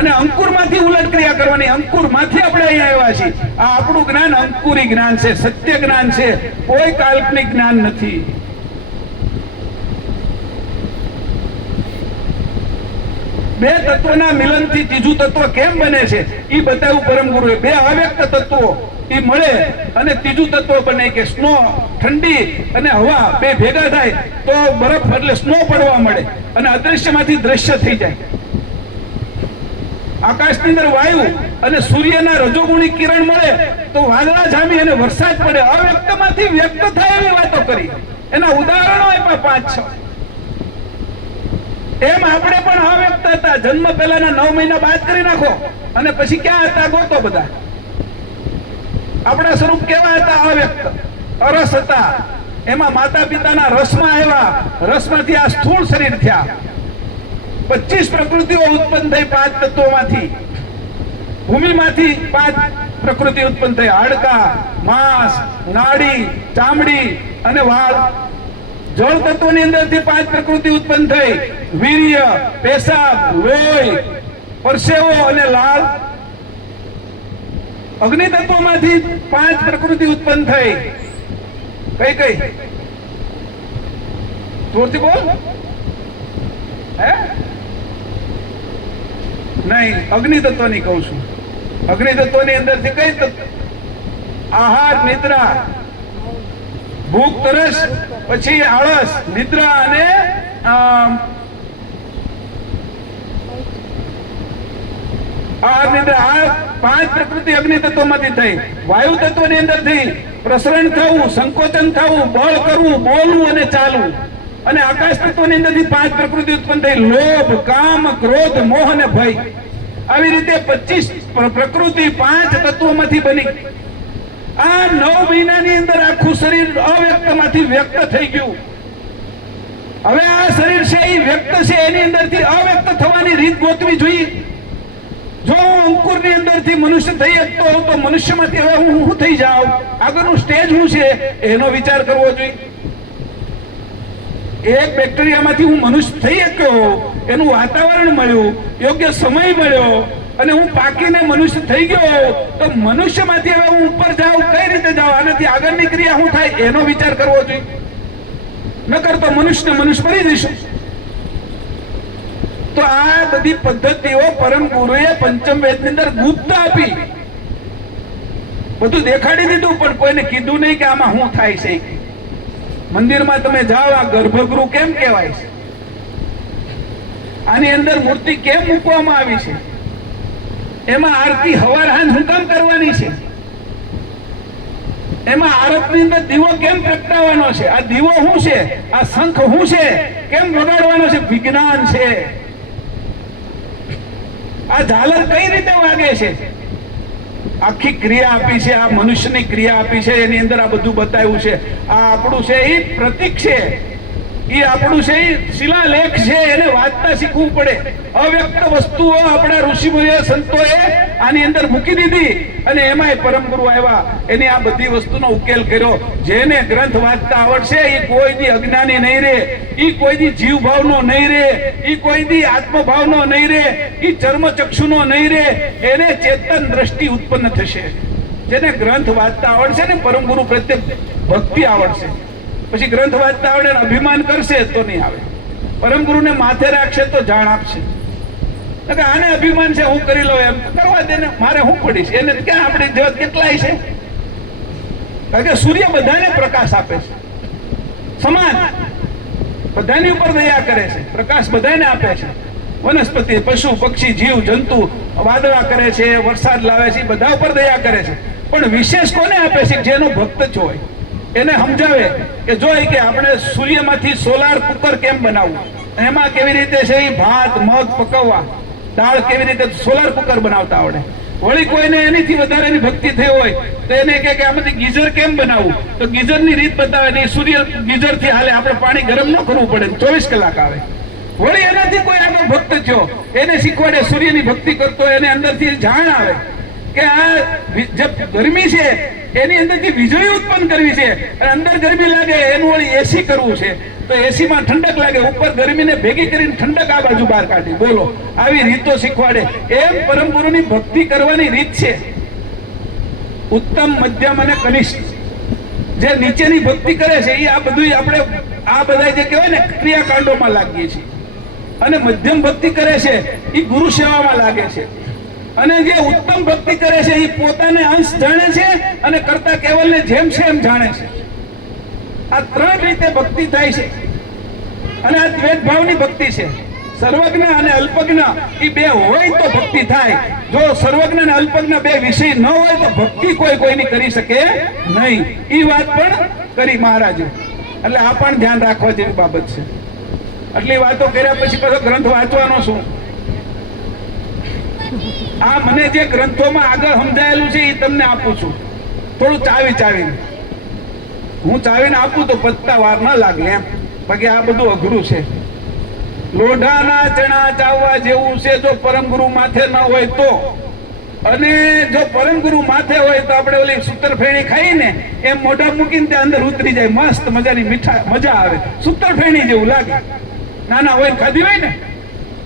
અને અંકુરમાંથી ઉલટ ક્રિયા કરવાની. અંકુરમાંથી આપણે અહીંયા આવ્યા છીએ. આ આપણું જ્ઞાન અંકુરી જ્ઞાન છે, સત્ય જ્ઞાન છે, કોઈ કાલ્પનિક જ્ઞાન નથી. બે તત્વોના મિલનથી ત્રીજું તત્વ કેમ બને છે એ બતાવ્યું પરમ ગુરુએ. બે અવ્યક્ત તત્વો એ મળે અને ત્રીજું તત્વ બને કે સ્નો, ઠંડી અને હવા બે ભેગા થાય તો બરફ એટલે સ્નો પડવા મળે અને અદ્રશ્યમાંથી દ્રશ્ય થઈ જાય. આકાશની અંદર વાયુ અને સૂર્યના રજોગુણી કિરણ મળે તો વાદળા જામી અને વરસાદ પડે. અવ્યક્તમાંથી વ્યક્ત થાય એવી વાતો કરી, એના ઉદાહરણો આપ્યા 5-6. એમ આપણે પણ અવ્યક્ત હતા. જન્મ પહેલાના 9 મહિના બાદ કરી નાખો અને પછી ક્યાં હતા ગોતો બધા. આપણા સ્વરૂપ કેવા હતા? અવ્યક્ત, અરસ હતા. એમાં માતા પિતાના રસમાં આવ્યા, રસમાંથી આ સ્થૂળ શરીર થયા. 25 પ્રકૃતિઓ ઉત્પન્ન થઈ 5 તત્વોમાંથી. ભૂમિમાંથી 5 પ્રકૃતિ ઉત્પન્ન થઈ, હાડકા, માંસ, નાડી, ચામડી અને વાળ. જળ તત્વની અંદરથી 5 પ્રકૃતિ ઉત્પન્ન થઈ, વીર્ય, પેશાબ, લોહી, પરસેવો અને લાળ. અગ્નિ તત્વમાંથી 5 પ્રકૃતિ ઉત્પન્ન થઈ. કઈ કઈ? જોરથી બોલ. હે નહીં, અગ્નિ તત્વની કહું છું. અગ્નિ તત્વની અંદરથી કઈ તત્વ? આહાર, નિદ્રા, ભૂખ, તરસ, પછી આળસ, નિદ્રા અને આહાર, નિદ્રા. આ 5 પ્રકૃતિ અગ્નિ તત્વમાંથી થઈ. વાયુ તત્વની અંદરથી પ્રસરણ થવું, સંકોચન થવું, બળ કરવું, બોલવું અને ચાલવું. અને આકાશ તત્વની અંદરથી 5 પ્રકૃતિ ઉત્પન્ન થઈ, લોભ, કામ, ક્રોધ, મોહ અને ભય. આવી રીતે 25 પ્રકૃતિ 5 તત્વોમાંથી બની. આ 9 મહિનાની અંદર આખું શરીર અવ્યક્તમાંથી વ્યક્ત થઈ ગયું. હવે આ શરીર છે એ વ્યક્ત છે, એની અંદરથી અવ્યક્ત થવાની રીત ગોતવી જોઈએ. જો હું અંકુરની અંદરથી મનુષ્ય થઈ શકતો હોઉં તો મનુષ્યમાંથી હવે હું શું થઈ જાઉં, આગળનું સ્ટેજ શું છે એનો વિચાર કરવો જોઈએ. એક બેક્ટેરિયામાંથી હું મનુષ્ય થઈ શક્યો, એનું વાતાવરણ મળ્યું, યોગ્ય સમય મળ્યો અને હું પાકીને મનુષ્ય થઈ ગયો તો મનુષ્યમાંથી હવે હું ઉપર જાઉં, કઈ રીતે જાઉં, આનાથી આગળની ક્રિયા શું થાય એનો વિચાર કરવો જોઈએ. નકર તો મનુષ્ય મરી જઈશું. તો આ બધી પદ્ધતિઓ પરમ ગુરુએ પંચમ વેદની અંદર ગુપ્ત આપી, બધું દેખાડી દીધું, પણ કોઈને કીધું નહીં કે આમાં શું થાય છે. મંદિરમાં તમે જાઓ, આ ગર્ભગૃહ કેમ કહેવાય છે, આની અંદર મૂર્તિ કેમ મૂકવામાં આવી છે, એમાં આરતી હવાર હાંજ શું કામ કરવાની છે, એમાં આરતની અંદર દીવો કેમ પ્રગટાવવાનો છે, આ દીવો શું છે, આ શંખ શું છે, કેમ વગાડવાનો છે, વિજ્ઞાન છે. આ ઝાલર કઈ રીતે વાગે છે, આખી ક્રિયા આપી છે, આ મનુષ્યની ક્રિયા આપી છે, એની અંદર આ બધું બતાવ્યું છે. આ આપણું છે એ પ્રતીક છે, એ આપણું છે એ શિલાલેખ છે, એને વાંચતા શીખવું પડે. અવ્યક્ત વસ્તુઓ આપણા ઋષિમુનિઓ સંતોએ આની અંદર મૂકી દીધી અને એમાંય પરમ ગુરુ આવ્યા, એની આ બધી વસ્તુનો ઉકેલ કર્યો. જેને ગ્રંથ વાંચતા આવડશે એ કોઈ દી અજ્ઞાની નહીં રહે, એ કોઈ દી જીવ ભાવનો નહીં રહે, એ કોઈ દી આત્મભાવનો નહીં રહે, એ ચર્મચક્ષુનો નહીં રહે, એને ચેતન દ્રષ્ટિ ઉત્પન્ન થશે. જેને ગ્રંથ વાંચતા આવડશે ને પરમ ગુરુ પ્રત્યે ભક્તિ આવડશે. પછી ગ્રંથ વાંચતા આવડે અભિમાન કરશે તો નહીં આવે. પરમ ગુરુને માથે રાખશે તો જાણ આપશે. આને અભિમાન છે હું કરી લઉં, એમ કરવા દે ને, મારે હું પડીશ. એને ક્યાં આપણી દેવત કેટલાય છે, કારણ કે સૂર્ય બધાને પ્રકાશ આપે છે સમાન, બધાની ઉપર દયા કરે છે, પ્રકાશ બધાને આપે છે. વનસ્પતિ, પશુ, પક્ષી, જીવ જંતુ વાદળા કરે છે, વરસાદ લાવે છે, બધા ઉપર દયા કરે છે. પણ વિશેષ કોને આપે છે? જેનો ભક્ત જ હોય એને સમજાવે કે જો કે આપણે સૂર્યમાંથી સોલાર કુકર કેમ બનાવવું, એમાં કેવી રીતે છે એ ભાત મગ પકવવા, દાળ કેવી રીતે સોલાર કુકર બનાવતા આવડે. વળી કોઈને એનીથી વધારેની ભક્તિ થઈ હોય તો એને કહે કે આમાંથી ગીઝર કેમ બનાવવું, તો ગીઝરની રીત બતાવે ને સૂર્ય ગીઝરથી હાલે, આપણે પાણી ગરમ ન કરવું પડે, 24 કલાક આવે. વળી એનાથી કોઈ આગળ ભક્ત થયો, એને શીખવાડે સૂર્યની ભક્તિ કરતો, એને અંદરથી જાણ આવે કે આ જે ગરમી છે એની અંદરથી વીજળી ઉત્પન્ન કરવી છે, અને અંદર ગરમી લાગે એનું વળી એસી કરવું છે, તો એસી માં ઠંડક લાગે, ઉપર ગરમીને ભેગી કરીને ઠંડક આ બાજુ બહાર કાઢી. બોલો, આવી રીતો શીખવાડે. એમ પરમ ગુરુની ભક્તિ કરવાની રીત છે. ઉત્તમ, મધ્યમ અને કનિષ્ઠ. જે નીચેની ભક્તિ કરે છે એ આ બધું આપણે આ બધા જે કહેવાય ને ક્રિયાકાંડોમાં લાગીએ છીએ, અને મધ્યમ ભક્તિ કરે છે એ ગુરુ સેવામાં લાગે છે, અને જે ઉત્તમ ભક્તિ કરે છે એ પોતાને અંશ જાણે છે અને કરતા કેવલને જેમ છે એમ જાણે છે. આ ત્રણ રીતે ભક્તિ થાય છે, અને આ દ્વૈત ભાવની ભક્તિ છે. સર્વજ્ઞ અને અલ્પજ્ઞ એ બે હોય તો ભક્તિ થાય. જો સર્વજ્ઞ અને અલ્પજ્ઞ બે વિષય ન હોય તો ભક્તિ કોઈની કરી શકે નહીં. એ વાત પણ કરી મહારાજે. એટલે આ પણ ધ્યાન રાખવા જેવી બાબત છે. આટલી વાતો કર્યા પછી પાછો ગ્રંથ વાંચવાનો શું? આ મને જે ગ્રંથોમાં આગળ સમજાયેલું છે એ તમને આપું છું, થોડું ચાવીને. હું ચાવીને આપું તો પત્તા વાર ન લાગે એમ, બાકી આ બધું અઘરું છે. લોઢાના ચણા ચાવવા જેવું છે જો પરમ ગુરુ માથે ન હોય તો. અને જો પરમ ગુરુ માથે હોય તો આપણે ઓલી સૂતર ફેણી ખાઈને એમ મોઢા મૂકીને ત્યાં અંદર ઉતરી જાય, મસ્ત મજાની મજા આવે. સૂતર ફેણી જેવું લાગે, નાના હોય ખાધી હોય ને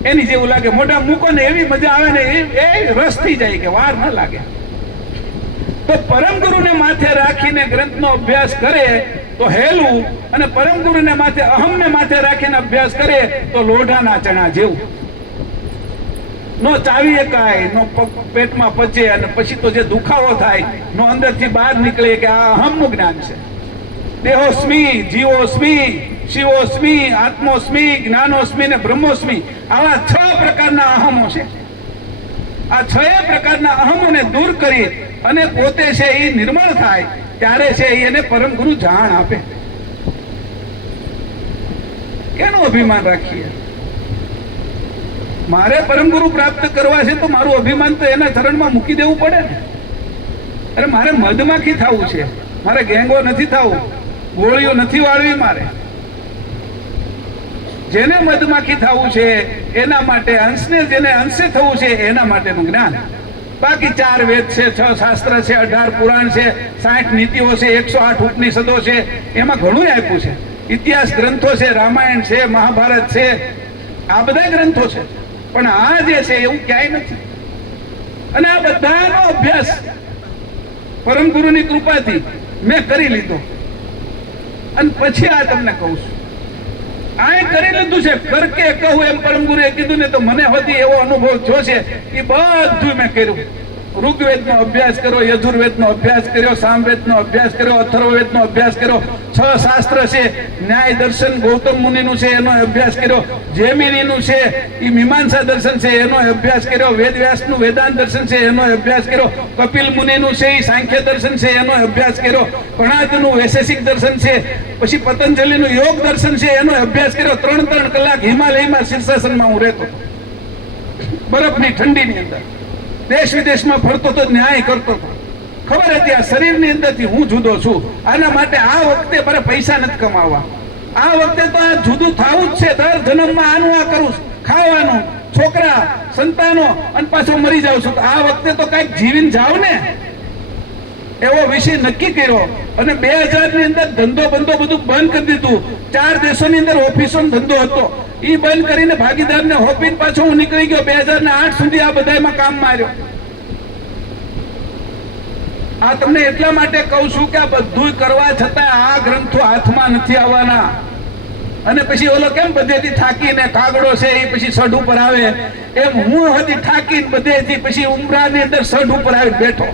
એની જેવું લાગે. મોઢા મૂકો ને એવી મજા આવે ને, એ રસ થઈ જાય કે વાર ન લાગે. તો પરમ ગુરુને માથે રાખીને ગ્રંથનો અભ્યાસ કરે તો હેલું, અને પરમ ગુરુને માથે અહમને માથે રાખીને અભ્યાસ કરે તો લોઢાના ચણા જેવું. નો ચાવી એકાય, નો પેટમાં પચે, અને પછી તો જે દુખાવો થાય નો અંદરથી બહાર નીકળે કે આ અહમનું જ્ઞાન છે. દેહોસ્મી, જીવોસ્મી, શિવોસ્મી, આત્મોસ્મી, જ્ઞાનોસ્મી ને બ્રહ્મોસ્મી, આવા 6 પ્રકારના અહમો છે. આ 6 પ્રકારના અહમોને દૂર કરી અને પોતે છે એ નિર્મળ થાય ત્યારે છે એને પરમ ગુરુ જાણ આપે. કેનું અભિમાન રાખીએ? મારે પરમ ગુરુ પ્રાપ્ત કરવા છે તો મારું અભિમાન તો એના ચરણમાં મૂકી દેવું પડે ને. અરે મારે મધમાખી થવું છે, મારે ગેંગો નથી થવું, ગોળીઓ નથી વાળવી. મારે જેને મધમાખી થવું છે એના માટે, અંશને જેને અંશે થવું છે એના માટેનું જ્ઞાન. બાકી 4 વેદ છે, 6 શાસ્ત્ર છે, 18 પુરાણ છે, 60 નીતિઓ છે, 108 ઉપનિષદો છે, એમાં ઘણું આપ્યું છે. ઇતિહાસ ગ્રંથો છે, રામાયણ છે, મહાભારત છે, આ બધા ગ્રંથો છે. પણ આ જે છે એવું ક્યાંય નથી. અને આ બધાનો અભ્યાસ પરમ ગુરુની કૃપાથી મેં કરી લીધો. અને પછી આ તમને કહું છું, આ કરી લીધું છે. કરકે કહું એમ પરમ ગુરુએ કીધું ને, તો મને હોતી એવો અનુભવ થયો છે એ બધું મેં કર્યું. ઋગ્વેદનો અભ્યાસ કર્યો, યજુર્વેદનો અભ્યાસ કર્યો, સામવેદનો અભ્યાસ કર્યો, અથર્વવેદનો અભ્યાસ કર્યો, 6 શાસ્ત્ર છે, ન્યાય દર્શન ગૌતમ મુનિનું છે એનો અભ્યાસ કર્યો, જૈમિનીનું છે એ મીમાંસા દર્શન છે એનો અભ્યાસ કર્યો, વેદવ્યાસનું વેદાંત દર્શન છે એનો અભ્યાસ કર્યો, કપિલ મુનિનું છે એ સાંખ્ય દર્શન છે એનો અભ્યાસ કર્યો, કણાદનું વૈશેષિક દર્શન છે, પછી પતંજલિનું યોગ દર્શન છે એનો અભ્યાસ કર્યો. 3 કલાક હિમાલયમાં શીર્ષાસનમાં હું રહેતો, બરફની ઠંડીની અંદર, દેશ વિદેશમાં ફરતો તો ન્યાય કરતો હતો. ખબર હતી આ શરીરની અંદરથી હું જુદો છું. આના માટે આ વખતે મારે પૈસા નથી કમાવા, આ વખતે તો આ જુદું થવું જ છે. દર જન્મમાં આનું આ કરું, ખાવાનું, છોકરા, સંતાનો, અને પાછો મરી જાઉં છું. આ વખતે તો કઈક જીવીને જાવ ને, એવો વિષય નક્કી કર્યો. અને 2000 ની અંદર ધંધો બંધો બધું બંધ કરી દીધું. 4 દેશોની અંદર ઓફિસો ધંધો હતો, એ બંધ કરીને ભાગીદારને હોપીને પાછો હું નીકળી ગયો. 2008 સુધી આ બધામાં કામ માર્યો. આ તમને એટલા માટે કહું છું કે આ બધું કરવા છતાં આ ગ્રંથો હાથમાં નથી આવવાના. અને પછી ઓલો કેમ બધેથી થાકીને કાગડો છે એ પછી સઢ ઉપર આવે, એમ હું હતી થાકીને બધેથી પછી ઉમરાની અંદર સઢ ઉપર આવી બેઠો.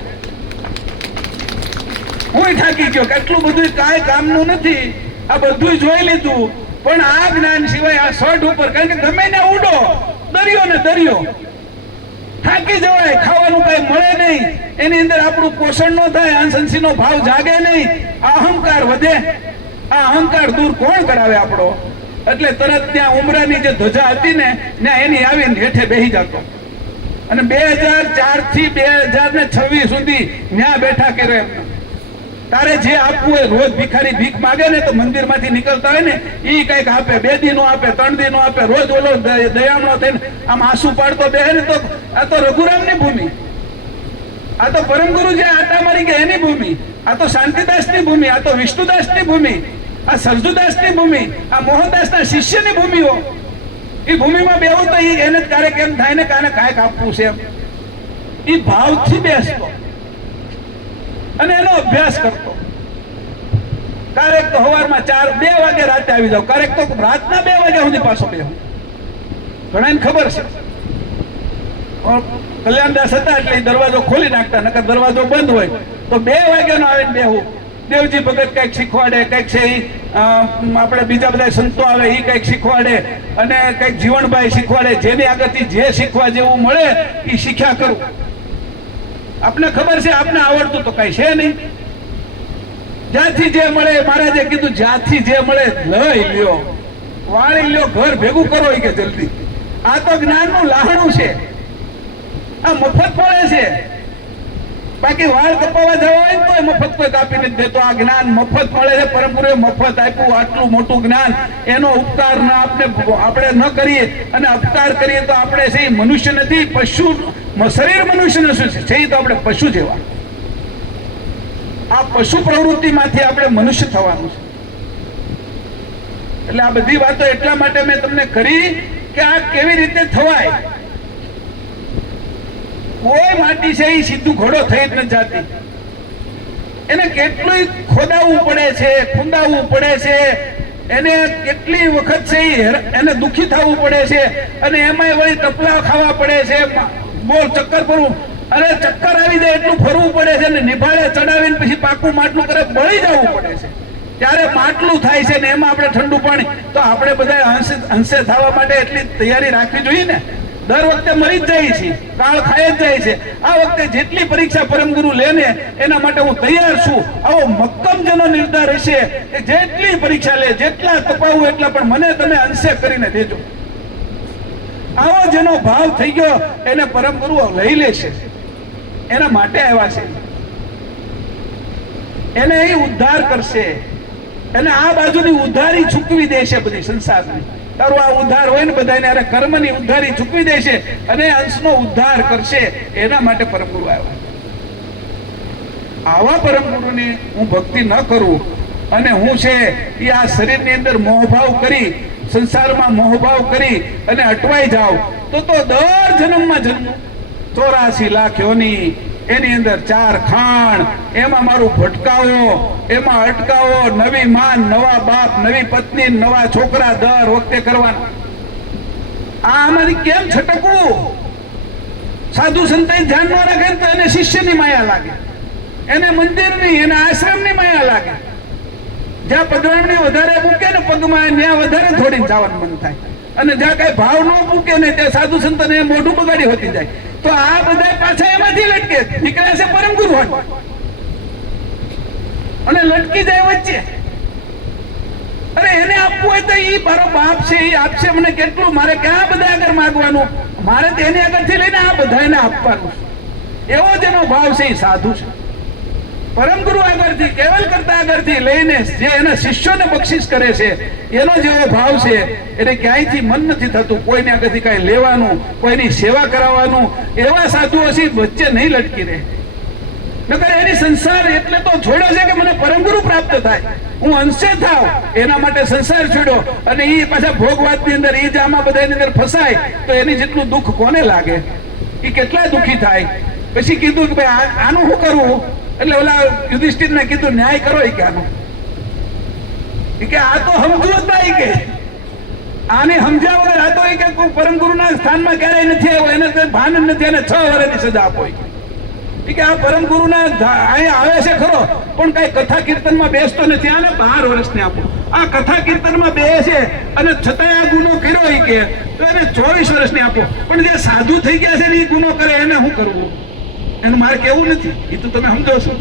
હું થાકી ગયો, કેટલું બધું કાંઈ કામનું નથી. આ બધું જોઈ લીધું, પણ આ જ્ઞાન સિવાય આ સઢ ઉપર, કારણ કે ગમે ને ઉડો, દરિયો ને દરિયો, થાકી જવાય, ખાવાનું કઈ મળે નહીં, એની અંદર આપણું પોષણ ન થાય, અંશંશી નો ભાવ જાગે નહીં, આ અહંકાર વધે. આ અહંકાર દૂર કોણ કરાવે? આપણો એટલે તરત ત્યાં ઉમરાની જે ધજા હતી ને ત્યાં એની આવીને હેઠે બેસી જતો અને 2004 થી 2026 સુધી ત્યાં બેઠા કરે. તારે જે આપવું હોય, રોજ ભિખારી ભીખ માગે ને તો મંદિરમાંથી નીકળતા હોય ને એ કઈક આપે, 2 દી નું આપે, 3 દી નું આપે. રોજ ઓલો દયામણો થઈને આમ આંસુ પાડતો બેહે ને તો આ તો રઘુરામની ભૂમિ, આ તો પરમ ગુરુ જે આટા મારી ગયા એની ભૂમિ, આ તો શાંતિદાસની ભૂમિ, આ તો વિષ્ણુદાસની ભૂમિ, આ સરજુદાસની ભૂમિ, આ મોહનદાસના શિષ્યની ભૂમિઓ. એ ભૂમિમાં બેવું તો એને ક્યારેક એમ થાય ને કાને કાંઈક આપવું છે એમ. એ ભાવથી બેસતો અને એનો અભ્યાસ કરતો. ક્યારેક તો સવારમાં 2 વાગે રાતે આવી જાવ, ક્યારેક તો રાતના 2 વાગ્યા સુધી પાછો બેહું. ઘણાને ખબર છે કલ્યાણદાસ હતા એટલે દરવાજો ખોલી નાખતા, નકર દરવાજો બંધ હોય તો 2 વાગ્યાનો આવીને બેહું. દેવજી ભગત કંઈક શીખવાડે, કંઈક છે આપણે બીજા બધા સંતો આવે એ કંઈક શીખવાડે અને કંઈક જીવનભાઈ શીખવાડે. જેની આગળથી જે શીખવા જેવું મળે એ શીખ્યા કરું. આપને ખબર છે, આપને આવડતું તો કઈ છે નહીં. જ્યાંથી જે મળે, મહારાજે કીધું જ્યાંથી જે મળે લઈ લ્યો, વાળી લ્યો, ઘર ભેગું કરો કે જલ્દી. આ તો જ્ઞાનનું લાહણું છે, આ મફત મળે છે. બાકી વાળ કપાવા જવા હોય તો મફત કોઈ કાપી નથી દેતો. આ જ્ઞાન મફત મળે છે, પરમ ગુરુએ મફત આપ્યું. આટલું મોટું જ્ઞાન, એનો ઉપકાર આપણે ન કરીએ અને અપકાર કરીએ તો આપણે છે મનુષ્ય નથી, પશુ. શરીર મનુષ્યનું શું છે તો આપણે પશુ જેવા. આ પશુ પ્રવૃત્તિમાંથી આપણે મનુષ્ય થવાનું છે. એટલે આ બધી વાતો એટલા માટે મેં તમને કરી કે આ કેવી રીતે થવાય. કોઈ માટી છે એ સીધું ઘોડો થઈ જ નથી જાતી. એને કેટલું ખોદાવવું પડે છે, ખૂંદાવવું પડે છે, એને કેટલી વખત છે એને દુઃખી થવું પડે છે અને એમાંય વળી ટપલા ખાવા પડે છે, બોલ ચક્કર ફરવું. અરે ચક્કર આવી જાય એટલું ફરવું પડે છે ને નિભાળે ચડાવીને પછી પાકું માટલું કરે બળી જવું પડે છે. ત્યારે માટલું થાય છે ને એમાં આપણે ઠંડુ પાણી. તો આપણે બધા અંશે થવા માટે એટલી તૈયારી રાખવી જોઈએ ને. દર વખતે મરી જ જાય છે, કાળ ખાઈ જ જાય છે. આ વખતે જેટલી પરીક્ષા પરમ ગુરુ લે ને એના માટે હું તૈયાર છું. આવો મક્કમ જેનો નિર્ધાર હશે કે જેટલી પરીક્ષા લે, જેટલા તપાવું એટલા, પણ મને તમે અંશે કરીને દેજો. આવો જેનો ભાવ થઈ ગયો એને પરમ ગુરુ લઈ લેશે. એના માટે આવ્યા છે, એને એ ઉદ્ધાર કરશે. એને આ બાજુની ઉધારી ચૂકવી દેશે બધી સંસારની. તારું આ ઉદ્ધાર હોય ને બધાને અરે કર્મની ઉદ્ધારી ચૂકવી દેશે અને અંશનો ઉદ્ધાર કરશે. એના માટે પરમ ગુરુ આવ્યા. આવા પરમ ગુરુની હું ભક્તિ ન કરું અને હું છે એ આ શરીરની અંદર મોહભાવ કરી, સંસારમાં મોહભાવ કરી અને અટવાઈ જાઉં તો દર જન્મમાં જન્મ 84 લાખ યોની, એની અંદર 4 ખાણ, એમાં મારું ભટકાવો, એમાં અટકાવો, નવી માન, નવા બાપ, નવી પત્ની, નવા છોકરા દર વખતે કરવાના. આમાંથી કેમ છટકવું? સાધુ સંત ધ્યાન ન રાખે તો એને શિષ્યની માયા લાગે, એને મંદિરની, એને આશ્રમની માયા લાગે. જ્યાં પધરામણી વધારે મૂકે ને પગમાં, ત્યાં વધારે થોડીને જવાનું મન થાય. અને જ્યાં કઈ ભાવ ન મૂકે ને ત્યાં સાધુ સંતને મોઢું બગાડી હોતી જાય. તો આ બધા પાછા એમાંથી લટકે નીકળ્યા છે પરમ ગુરુ અને લટકી જાય વચ્ચે. અરે એને આપવું હોય તો ઈ મારો બાપ છે, ઈ આપશે મને. કેટલું મારે ક્યાં બધા આગળ માંગવાનું? મારે તેની આગળથી લઈને આ બધાને આપવાનું. એવો જેનો ભાવ છે એ સાધુ છે. પરમ ગુરુ આગળથી, કેવલ કરતા આગળથી લઈને જે એના શિષ્યોને બક્ષિસ કરે છે એનો જેવો ભાવ છે એને ક્યાંયથી મન નથી થતું કોઈને આગળથી કઈ લેવાનું, કોઈની સેવા કરાવવાનું. એવા સાધુઓ છે વચ્ચે નહીં લટકી રહે. નકર એની સંસાર એટલે તો છોડ્યો છે કે મને પરમ ગુરુ પ્રાપ્ત થાય, હું અંશે થાવ એના માટે સંસાર છોડ્યો. અને એ પાછા ભોગવાદની અંદર, એ જ આમાં બધાની અંદર ફસાય તો એની જેટલું દુઃખ કોને લાગે? એ કેટલા દુઃખી થાય. પછી કીધું કે ભાઈ આનું શું કરવું? એટલે ઓલા યુધિષ્ઠિરને કીધું ન્યાય કરો. કે આનો કે આ તો સમજવું જ નહીં, કે આને સમજ્યા વગર આ તો કે પરમ ગુરુના સ્થાનમાં ક્યારેય નથી આવ્યો, એને ભાન જ નથી, એને 6 વર્ષની સજા આપો. કે આ પરમ ગુરુના અહીંયા આવે છે ખરો પણ કઈ કથા કીર્તનમાં બેસતો નથી, આને 12 વર્ષને આપો. આ કથા કીર્તનમાં બેસે અને છતાંય આ ગુનો કર્યો કે તો એને 24 વર્ષની આપો. પણ જે સાધુ થઈ ગયા છે ને એ ગુનો કરે એને શું કરવું? એનું મારે કેવું નથી, એ તો તમે સમજો છો.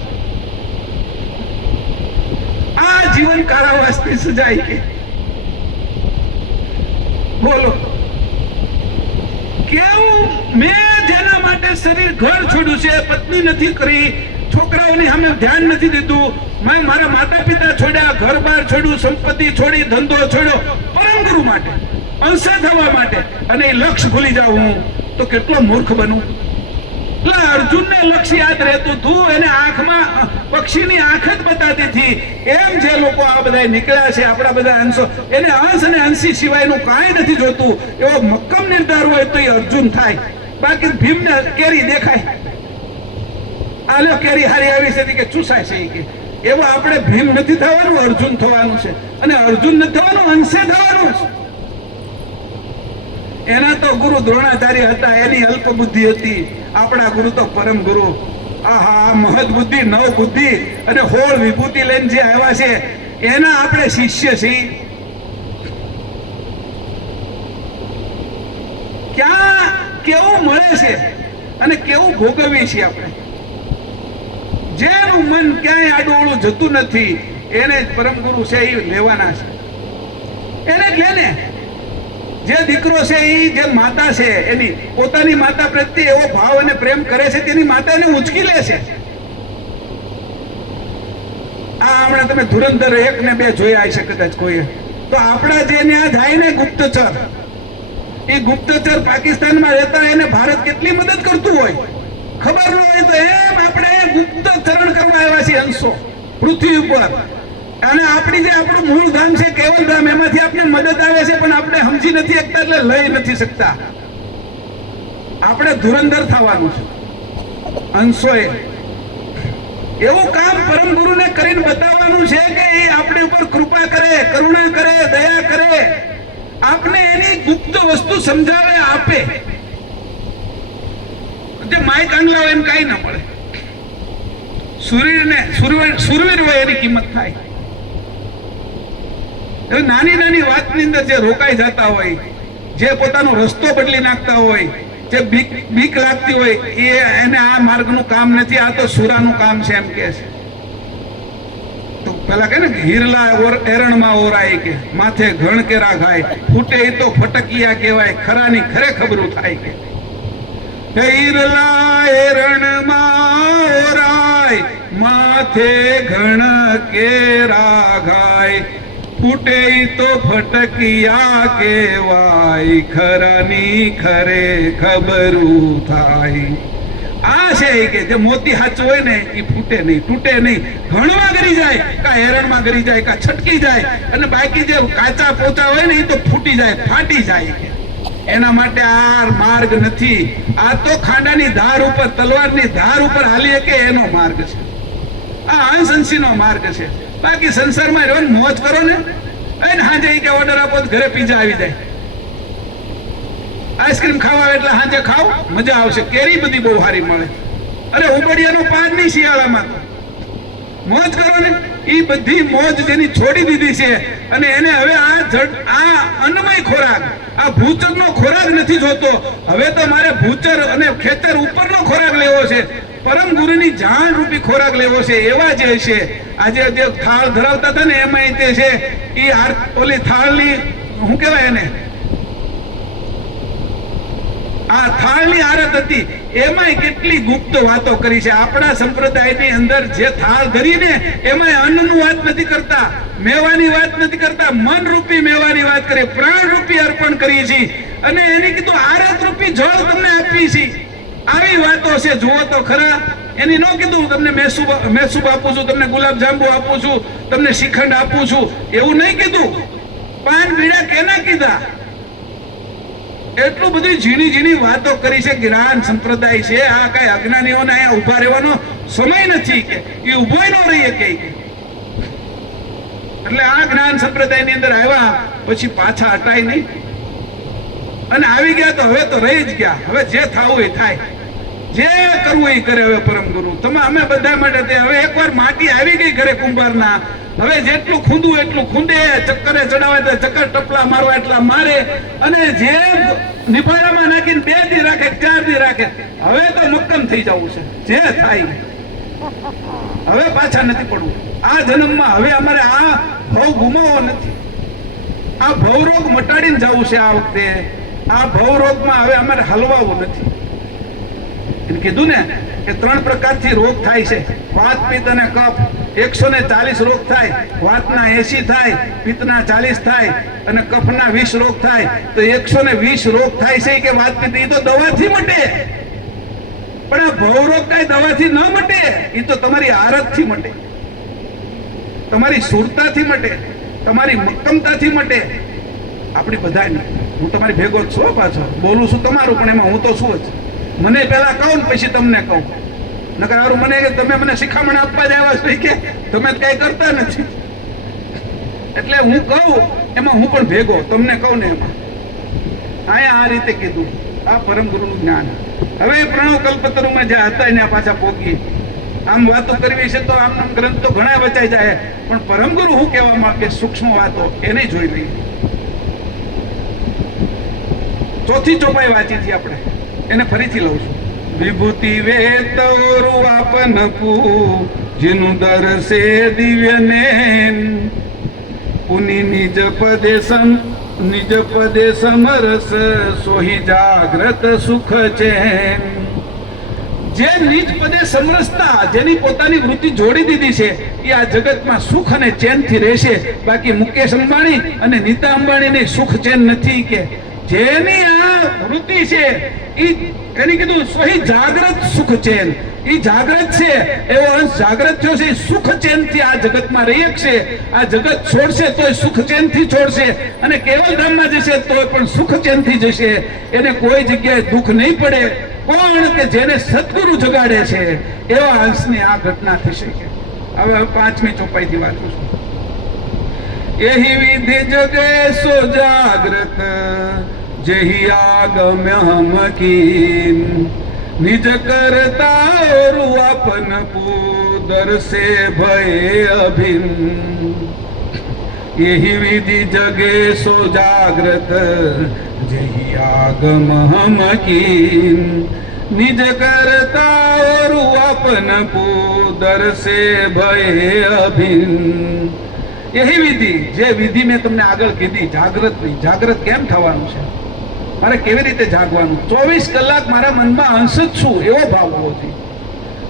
આ જીવન કારાવાસની સજા કે બોલો કેવું મેં જેના માટે શરીર ઘર છોડ્યું છે, પત્ની નથી કરી, છોકરાઓની સામે ધ્યાન નથી દીધું, મેં મારા માતા પિતા છોડ્યા, ઘર બાર છોડ્યું, સંપત્તિ છોડી, ધંધો છોડ્યો પરમ ગુરુ માટે, અંશે થવા માટે, અને એ લક્ષ્ય ભૂલી જાઉં હું તો કેટલો મૂર્ખ બનું. અર્જુનને લક્ષ્ય યાદ રહેતું તું, એને આંખમાં પક્ષીની આંખ જ બતાતી હતી. એમ જે લોકો આ બધા નીકળ્યા છે, આપણા બધા અંશો, એને અંશ અને અંશી સિવાયનું કાંઈ નથી જોતું. એવો મક્કમ નિર્ધાર હોય તો એ અર્જુન થાય. બાકી ભીમને કેરી દેખાય, આલો કેરી હારી આવી છે કે ચૂસાય છે કે એવો આપણે ભીમ નથી થવાનું, અર્જુન થવાનું છે. અને અર્જુન નથી થવાનું, અંશે થવાનું છે. એના તો ગુરુ દ્રોણાચાર્ય હતા, એની અલ્પ બુદ્ધિ હતી. આપણા ગુરુ તો પરમ ગુરુ, આહા મહદ બુદ્ધિ, નવ બુદ્ધિ અને 16 વિભૂતિ લઈને જે આવ્યા છે, એના આપણે શિષ્ય છીએ. ક્યાં કેવું મળે છે અને કેવું ભોગવીએ છીએ આપણે. જેનું મન ક્યાંય આડું જતું નથી, એને જ પરમ ગુરુ છે એ લેવાના છે, એને જ લે ને. જે દીકરો છે એ જે માતા છે એની પોતાની માતા પ્રત્યે એવો ભાવ અને પ્રેમ કરે છે, તેની માતા એને ઉંચકી લે છે. આ હમણાં તમે ધુરંધર 1 ને 2 જોયા હશે કદાચ કોઈએ, તો આપણા જે ત્યાં જાય ને ગુપ્તચર, એ ગુપ્તચર પાકિસ્તાનમાં રહેતા એને ભારત કેટલી મદદ કરતું હોય ખબર ન હોય. તો એમ આપણે ગુપ્તચરણ કરવા આવ્યા છીએ અંશો પૃથ્વી ઉપર. અને આપણી જે આપણું મૂળ ધામ છે કેવલ ધામ, એમાંથી આપણે મદદ આવે છે, પણ આપણે સમજી નથી શકતા, એટલે લઈ નથી શકતા. આપણે ધુરંધર થવાનું છે અંશોએ. એવું કામ પરમ ગુરુને કરીને બતાવવાનું છે કે એ આપણી ઉપર કૃપા કરે, કરુણા કરે, દયા કરે, આપણે એની ગુપ્ત વસ્તુ સમજાવે, આપે. જે માઇક આંગલા એમ કઈ ના મળે. સુરવીર હોય એની કિંમત થાય. નાની નાની વાતની અંદર જે રોકાઈ જતા હોય, જે પોતાનો રસ્તો બદલી નાખતા હોય, જે બીક લાગતી હોય, એને આ માર્ગનું કામ નથી, આ તો સુરાનું કામ છે એમ કે છે. તો પેલા કે ને હિરલા એરણમાં ઓરાય કે માથે ઘણ કેરા ખાય, ફૂટે એ તો ફટકિયા કહેવાય, ખરાની ખરે ખબરું થાય કે હિરલા એરણમાં ઓરાય, માથે ઘણ કેરા ખાય, ફૂટે તો ફટકિયા કેવાય, ખરાની ખરે ખબરું થાય. આ છે કે જે મોતી સાચું હોય ને એ ફૂટે નહીં, તૂટે નહીં. ઘણમાં ગરી જાય, કા હેરણમાં ગરી જાય, કા છટકી જાય, અને બાકી જે કાચા પોચા હોય ને એ તો ફૂટી જાય, ફાટી જાય. એના માટે આ માર્ગ નથી. આ તો ખાંડાની ધાર ઉપર, તલવારની ધાર ઉપર હાલીએ કે એનો માર્ગ છે. આ અંશંશીનો માર્ગ છે. બાકી સંસારમાં રહ્યો મોજ કરો ને, અને હાજે કે ઓર્ડર આપો તો ઘરે પીઝા આવી જાય. આઈસ્ક્રીમ ખાવા એટલે હાજે ખાવ, મજા આવશે. કેરી બધી બહુ સારી મળે. અરે ઉબડિયાનો પાન નહીં શિયાળામાં, મોજ કરો ને. એ બધી મોજ જેની છોડી દીધી છે, અને એને હવે આ અન્નમય ખોરાક, આ ભૂચરનો ખોરાક નથી જોતો. હવે તો મારે ભૂચર અને ખેતર ઉપરનો ખોરાક લેવો છે, પરમ ગુરુની જાણ રૂપી ખોરાક લેવો છે. એવા જે છે આજે જે થાળ ધરાવતા હતા ને, એમાં તે છે એ ઓલી થાળની શું કહેવાય એને, આ થાળની આરત હતી, એમાં કેટલી ગુપ્ત વાતો કરી છે. આપણા સંપ્રદાયની અંદર જે થાળ ધરીને એમાં અન્નનું વાત નથી કરતા, મેવાની વાત નથી કરતા, મન રૂપી મેવાની વાત કરી, પ્રાણ રૂપી અર્પણ કરી છે. અને એની કીધું આરત રૂપી જળ તમને આપી છે. આવી વાતો છે, જુઓ તો ખરા. એની ન કીધું તમને મેસૂબ આપું છું, તમને ગુલાબ જાંબુ આપું છું, તમને શ્રીખંડ આપું છું, એવું નહીં કીધું. પાન બીડા કેના કીધા? એટલું બધી ઝીણી ઝીણી વાતો કરી છે. જ્ઞાન સંપ્રદાય છે આ, કઈ અજ્ઞાનીઓને અહીંયા ઉભા રહેવાનો સમય નથી કે એ ઉભો ન રહીએ કે. એટલે આ જ્ઞાન સંપ્રદાયની અંદર આવ્યા પછી પાછા હટાય નહીં, અને આવી ગયા તો હવે તો રહી જ ગયા. હવે જે થવું એ થાય, જે કરવું એ કરે. હવે પરમ ગુરુ તમે અમે બધા માટે હવે એકવાર માટી આવી ગઈ ઘરે કુંભારના, હવે જેટલું ખૂંદવું એટલું ખૂંદે, ચક્કરે ચડાવે તો ચક્કર ટપલા મારવા એટલા મારે, અને જે નિફાળામાં નાખીને 2 દી રાખે, 4 દી રાખે. હવે તો મક્કમ થઈ જવું છે, જે થાય. હવે પાછા નથી પડવું આ જન્મમાં. હવે અમારે આ ભાવ ગુમાવવો નથી. આ ભવરોગ મટાડીને જવું છે આ વખતે. આ ભવરોગમાં હવે અમારે હલવાવું નથી. એને કીધું ને કે 3 પ્રકારથી રોગ થાય છે, વાત, પિત્ત અને કફ. 140 રોગ થાય, વાતના 80 થાય, પિત્તના 40 થાય અને કફના 20 રોગ થાય. તો 120 રોગ થાય છે કે વાત, પિત્ત એ તો દવાથી મટે. પણ આ ભવરોગ કઈ દવાથી ન મટે, એ તો તમારી આરતથી મટે, તમારી સુરતાથી મટે, તમારી મક્કમતાથી મટે. આપણી બધાની, હું તમારી ભેગો જ છું પાછો, બોલું છું તમારું, પણ એમાં હું તો છું જ. મને પહેલા કહું ને પછી તમને કહું. નકર હારું મને કે તમે મને શિખામણ આપવા જ આવ્યા છો કે તમે જ કઈ કરતા નથી. એટલે હું કહું એમાં હું પણ ભેગો, તમને કહું ને એમાં. અહીંયા આ રીતે કીધું, આ પરમ ગુરુનું જ્ઞાન. હવે પ્રણવ કલ્પતરુમાં જ્યાં હતા એને પાછા પોગી. આમ વાતો કરવી છે તો આમ ગ્રંથ તો ઘણા વચાઈ જાય, પણ પરમ ગુરુ શું કહેવા માંગે સૂક્ષ્મ વાતો એને જોઈ લઈએ. ચોથી ચોપાઈ વાંચી હતી આપણે, એને ફરીથી લઉં છું. વિભૂતિ વેતોરુ આપન પુ જેનું દરસે દિવ્ય નેન પુની નિજ પદે સમરસ સોહી જાગ્રત સુખ ચેન. જે નિજ પદે સમરસતા, જેની પોતાની વૃત્તિ જોડી દીધી છે, એ આ જગતમાં સુખ અને ચેનથી રહેશે. બાકી મુકેશ અંબાણી અને નીતા અંબાણીની સુખ ચેન નથી. કે જેની આ વૃત્તિ છે એની કીધું સોહી જાગ્રત સુખ ચેન. એ જાગ્રત છે, એવો અંશ જાગ્રત થયો છે, સુખ ચેન થી આ જગતમાં રહી શકશે. આ જગત છોડશે તોય સુખ ચેન થી છોડશે, અને કેવલ ધામમાં જશે તોય પણ સુખ ચેન થી જશે. એને કોઈ જગ્યાએ દુઃખ નહીં પડે. કોણ કે જેને સદગુરુ જગાડે છે એવા અંશની આ ઘટના થશે. હવે 5મી ચોપાઈથી વાંચું છું. એહી વિધિ જગે સો જાગ્રત જેહી આગમ્ય હમ કીન નિજ કરતા ઓરુ આપન પુદર સે ભય અભિન. એહી વિધિ જગે સો જાગ્રત જેહી આગમ હમ કીન નિજ કરતા ઓરુ આપન પુદર સે ભય અભિન. એહી વિધિ, જે વિધિ મેં તમને આગળ કીધી, જાગ્રત નહીં. જાગ્રત કેમ થવાનું છે, મારે કેવી રીતે જાગવાનું? 24 કલાક મારા મનમાં અંશ જ છું એવો ભાવ હોવો જોઈએ.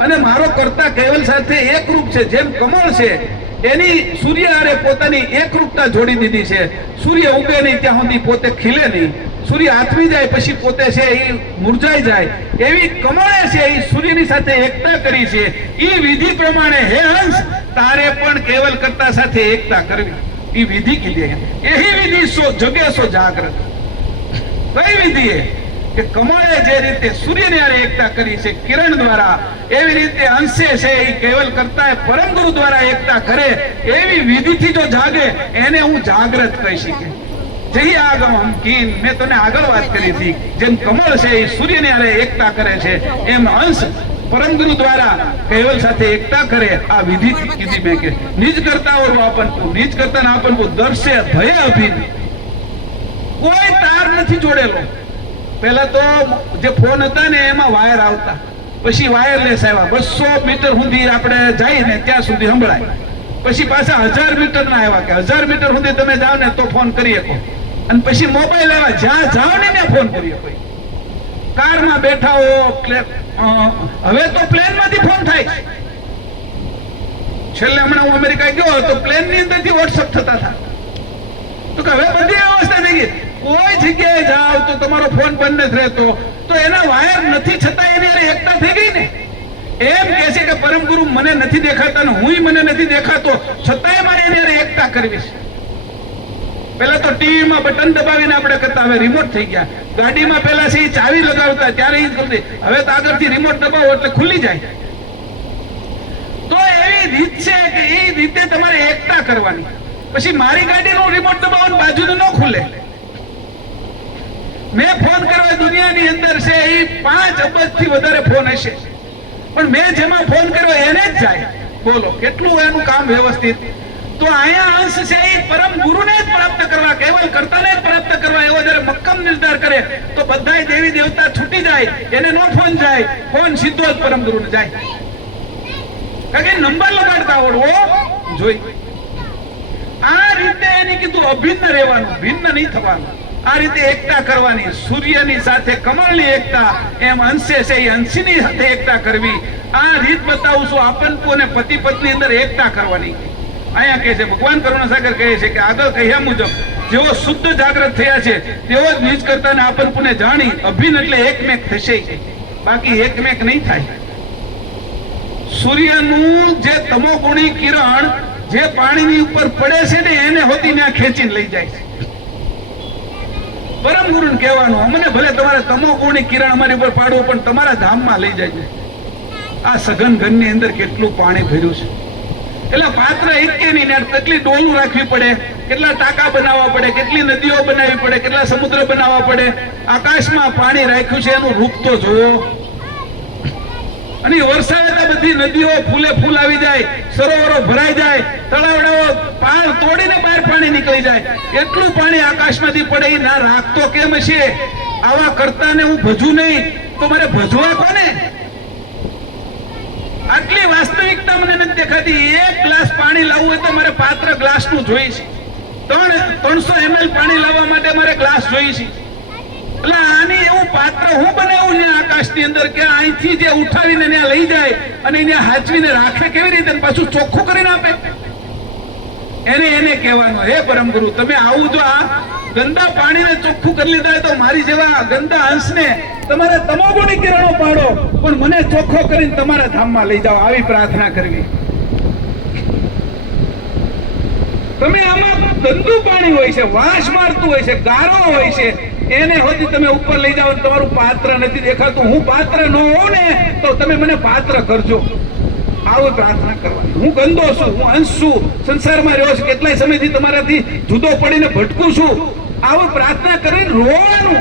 અને મારો કરતા કેવલ સાથે એકરૂપ છે. જેમ કમળ છે એની સૂર્ય હારે પોતાની એકરૂપતા જોડી દીધી છે. સૂર્ય ઉગે નહીં ત્યાં સુધી પોતે ખીલે નહીં, સૂર્ય આથમી જાય પછી પોતે છે એ મુરઝાઈ જાય. એવી કમળે છે એ સૂર્યની સાથે એકતા કરી છે. એ વિધિ પ્રમાણે હે હંસ તારે પણ કેવલ કરતા સાથે એકતા કરવી. એ વિધિ કીધી. એહી વિધિ સો જગે સો જાગ્રત. કઈ વિધિ એ કે કમળે જે રીતે સૂર્યની હારે એકતા કરી છે કિરણ દ્વારા, એવી રીતે અંશે છે એ કેવલ કરતા પરમ ગુરુ દ્વારા એકતા કરે. એવી વિધિથી જો જાગે એને હું જાગ્રત કહી શકીએ. જેહી આગમ હમ કીન, મેં તને આગળ વાત કરી હતી. જેમ કમળ છે એ સૂર્યની હારે એકતા કરે છે, એમ અંશ પરમ ગુરુ દ્વારા કેવલ સાથે એકતા કરે. આ વિધિ કીધી મેં કે નિજ કરતા ઓર આપનપુ, નિજ કરતા ના આપનપુ દર્શે ભય અભિન. કોઈ તાર નથી જોડેલો. પહેલા તો જે ફોન હતા ને એમાં વાયર આવતા, પછી વાયરલેસ આવ્યા. 200 મીટર સુધી આપણે જઈને ત્યાં સુધી સંભળાય. પછી પાછા 1000 મીટર ના આવ્યા કે 1000 મીટર સુધી તમે જાઓ ને તો ફોન કરી શકો. અને પછી મોબાઈલ આવ્યા, જ્યાં જાઓ ને ત્યાં ફોન કરી શકો. કારમાં બેઠા હો, હવે તો પ્લેન માંથી ફોન થાય. છેલ્લે હમણાં હું અમેરિકા ગયો તો પ્લેન ની અંદરથી વોટ્સઅપ થતા હતા. તો કે હવે બધી વ્યવસ્થા થઈ ગઈ. કોઈ જગ્યાએ જાઓ તો તમારો ફોન બંધ નથી રહેતો. તો એના વાયર નથી છતાં એની હારે એકતા થઈ ગઈ ને. એમ કે છે કે પરમ ગુરુ મને નથી દેખાતા ને હું મને નથી દેખાતો, છતાંય મારે એની હારે એકતા કરવી છે. પેલા તો ટીવી માં બટન દબાવીને આપણે કરતા, હવે રિમોટ થઈ ગયા. ગાડીમાં પેલા છે ચાવી લગાવતા ત્યારે એ કરતી, હવે તો આગળથી રિમોટ દબાવો એટલે ખુલી જાય. તો એવી રીત છે કે એ રીતે તમારે એકતા કરવાની. પછી મારી ગાડીનો રિમોટ દબાવો બાજુનું ન ખુલે. મેં ફોન કરવા દુનિયાની અંદર છે એ 5 અબજ થી વધારે ફોન હશે, પણ મેં જેમાં ફોન કર્યો એને જ જાય. બોલો કેટલું એનું કામ વ્યવસ્થિત. તો અહીંયા અંશ છે એ પરમ ગુરુને જ પ્રાપ્ત કરવા, કેવલ કરતાને જ પ્રાપ્ત કરવા એવો જયારે મક્કમ નિર્ધાર કરે તો બધા દેવી દેવતા છૂટી જાય. એને નો ફોન જાય, ફોન સીધો જ પરમ ગુરુને જાય. કારણ કે નંબર લગાડતા આવડવો જોઈ. આ રીતે એને કીધું અભિન્ન રહેવાનું, ભિન્ન નહીં થવાનું. આ રીતે એકતા કરવાની, સૂર્યની સાથે કમળની એકતા, એમ અંશે છે એ અંશીની સાથે એકતા કરવી. આ રીત બતાવું છું. આપનપુ અને પતિ પત્ની અંદર એકતા કરવાની. અહીંયા કહે છે ભગવાન કરુણાસાગર કહે છે કે આગળ કહ્યા મુજબ જેઓ શુદ્ધ જાગૃત થયા છે તેઓ જ નિજ કરતાને આપનપુને જાણી અભિન્ન એટલે એકમેક થશે, બાકી એકમેક નહીં થાય. સૂર્યનું જે તમોગુણી કિરણ જે પાણીની ઉપર પડે છે ને એને હોતી ત્યાં ખેંચીને લઈ જાય છે. પરમ ગુરુને કહેવાનું અમને ભલે તમારે તમોગુણી કિરણ અમારી ઉપર પાડવું પણ તમારા ધામમાં લઈ જાય. આ સઘન ઘનની અંદર કેટલું પાણી ભર્યું છે. એટલે પાત્ર એકે નહીં ને કેટલી ડોલું રાખવી પડે, કેટલા ટાંકા બનાવવા પડે, કેટલી નદીઓ બનાવવી પડે, કેટલા સમુદ્ર બનાવવા પડે. આકાશમાં પાણી રાખ્યું છે એનું રૂપ તો જોવો. અને વરસાદમાં બધી નદીઓ ફૂલે ફૂલ આવી જાય, સરોવરો ભરાઈ જાય, તળાવડાઓ પાર તોડીને બહાર પાણી નીકળી જાય. એટલું પાણી આકાશમાંથી પડે એ ના રાખતો કેમ હશે? આવા કરતાને હું ભજું નહીં તો મારે ભજવા કોને? આટલી વાસ્તવિકતા મને નથી દેખાતી. એક ગ્લાસ પાણી લાવવું હોય તો મારે પાત્ર ગ્લાસનું જોઈએ છે. 300 ml પાણી લાવવા માટે મારે ગ્લાસ જોઈએ છે. એટલે આની એવું પાત્ર હું બનાવું ને આકાશની અંદર કે અહીંથી જે ઉઠાવીને ત્યાં લઈ જાય અને ત્યાં હાચવીને રાખે કેવી રીતે, પાછું ચોખ્ખું કરીને આપે. એને કહેવાનું હે પરમ ગુરુ તમે આવું જો આ ગંદા પાણીને ચોખ્ખું કરી લીધા તો મારી જેવા ગંદા અંશને તમારે તમોગુણી કિરણો પાડો પણ મને ચોખ્ખો કરીને તમારા ધામમાં લઈ જાઓ. આવી પ્રાર્થના કરવી. તમે આમાં ગંદુ પાણી હોય છે, વાસ મારતું હોય છે, ગારો હોય છે, એને હોતી તમે ઉપર લઈ જાઓ. તમારું પાત્ર નથી દેખાતું. હું પાત્ર ન હોઉં ને તો તમે મને પાત્ર કરજો. આવું પ્રાર્થના કરવાની. હું ગંદો છું, હું અંશ છું, સંસારમાં રહ્યો છું, કેટલાય સમયથી તમારાથી જુદો પડીને ભટકું છું. આવું પ્રાર્થના કરીને રોવાનું.